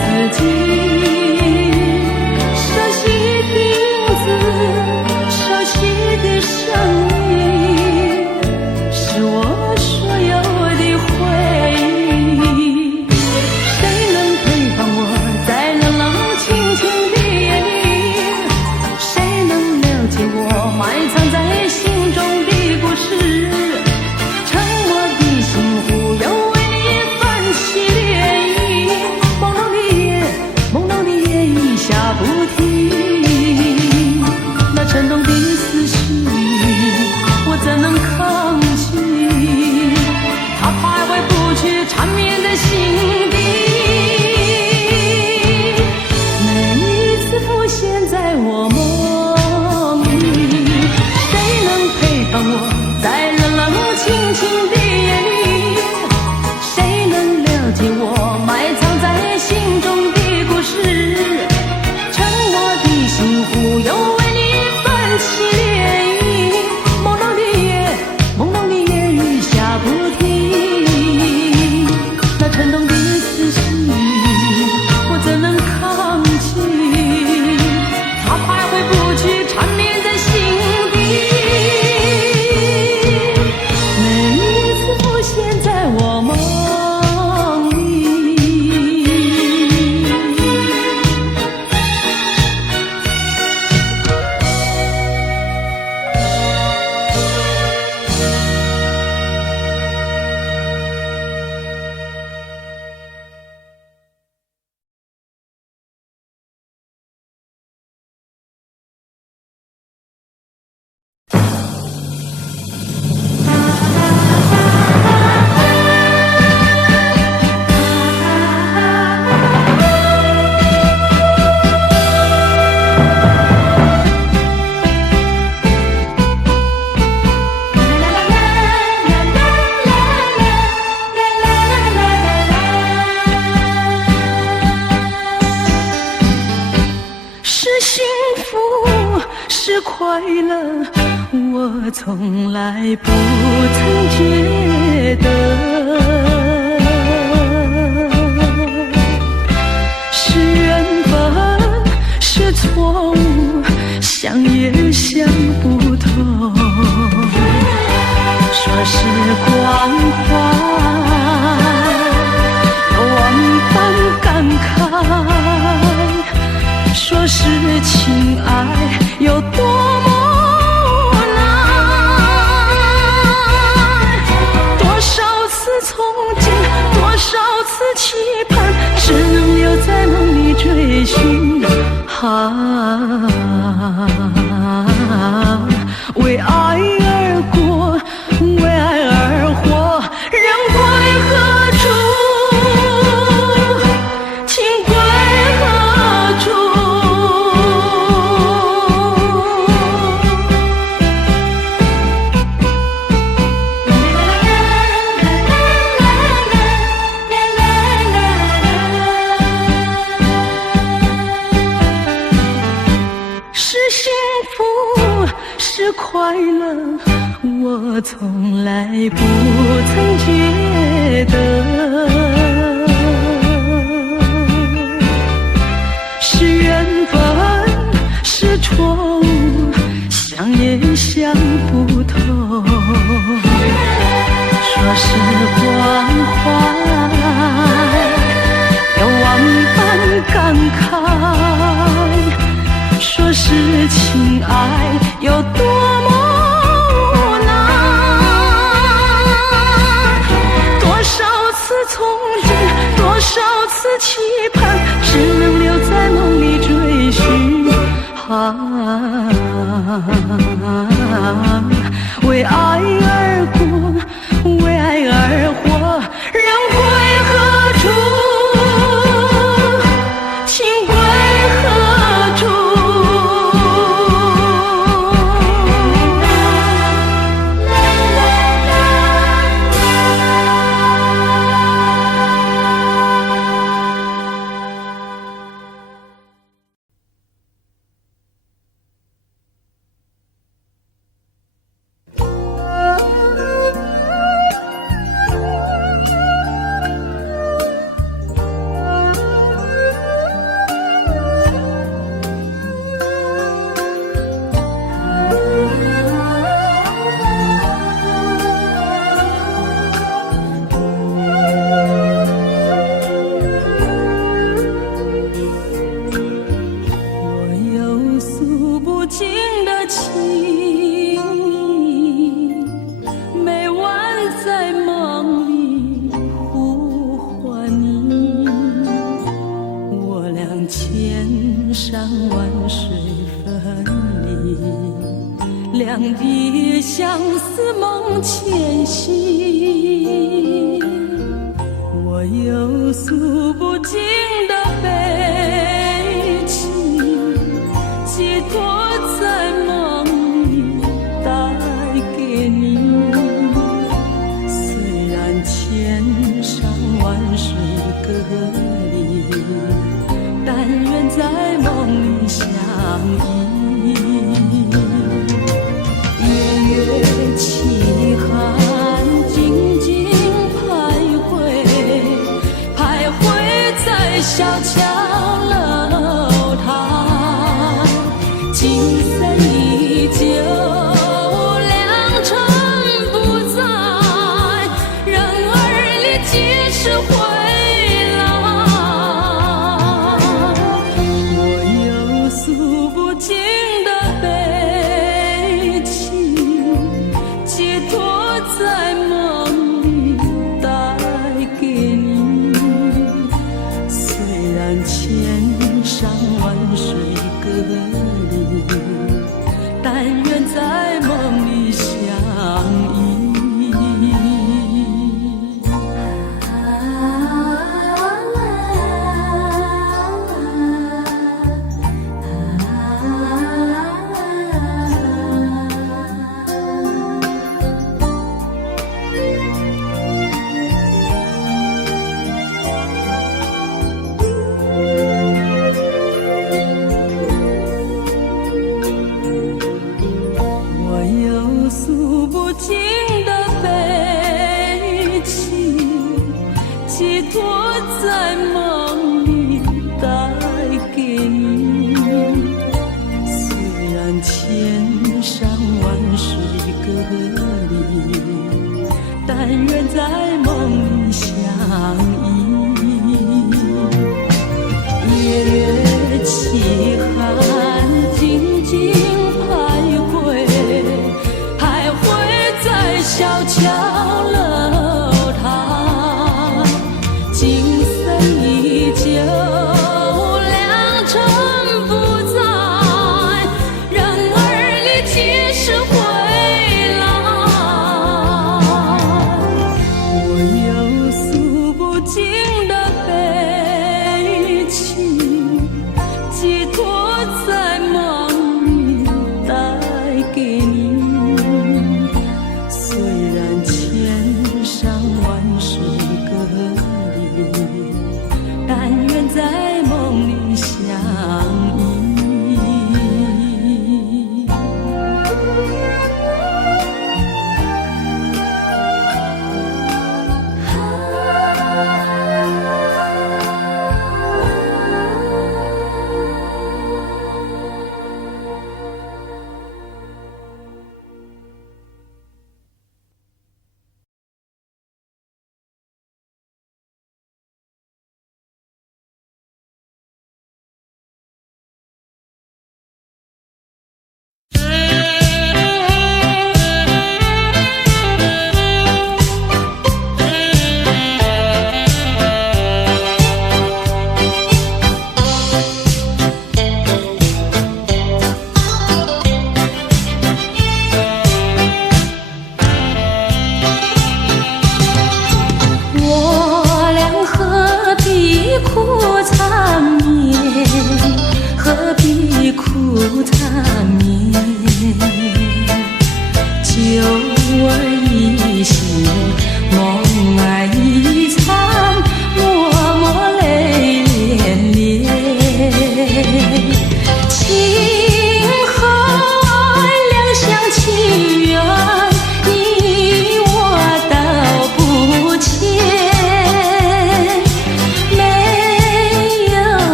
自己。熟悉的影子，熟悉的声音，是我所有的回忆。谁能陪伴我在冷冷清清的夜里？谁能了解我埋藏在心中的故事？沉默的心湖又为你泛起涟漪，朦胧的夜，朦胧的夜已下不停。那沉重的思绪，我怎能抗拒？它徘徊不去，缠绵在心底。每一次浮现在我梦里，谁能陪伴我在冷冷清清的夜里？谁能了解我埋藏在心中的故事？沉默的心湖又为你泛起涟漪，朦胧的夜，朦胧的夜雨下不停。那沉重的思绪，我怎能抗拒？它徘徊不去，缠绵在心底。每一次浮现在我梦里。是幸福，是快乐，我从来不曾觉得。是缘分，是错误，想也想不透。说是关怀，万般感慨。说是情爱有多么难，多少次憧憬，多少次期盼，只能留在梦里追寻。为爱而过，为爱而活，人归何处？情归何处？是幸福，是快乐，我从来不曾觉得。是缘分，是错误，想也想不透。说是关怀，有万般感慨。说是情爱有多么难，多少次憧憬，多少次期盼，只能留在梦里追寻。为爱而过，为爱而活，人归何处？情归何处？不尽的情，每晚在梦里呼唤你。我俩千山万水分离，两地相思梦牵系。我有诉不尽的悲情，寄托在梦里带给你。虽然千山万水隔离，但愿在梦里相依。夜月凄寒，静静徘徊在小桥楼台，景色依旧，良辰不在，人儿离几时回来？我有诉不尽的悲情，寄托在梦里带给你。虽然千山万水隔离，但愿在梦里相依。诉不尽的悲情，寄托在梦里带给你。虽然千山万水隔离，但愿在梦里相依。夜月凄寒，静静小桥楼台，景色依旧，良辰不在，人儿离几时回来？我有诉不尽的悲情，寄托在梦里带给你。虽然千山万水隔离，但愿在梦里相依。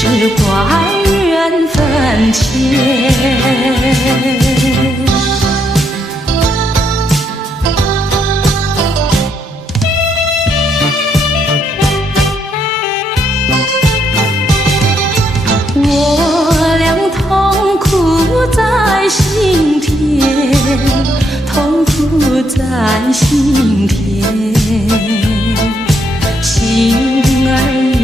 只怪缘分浅。心田，痛苦在心田，心儿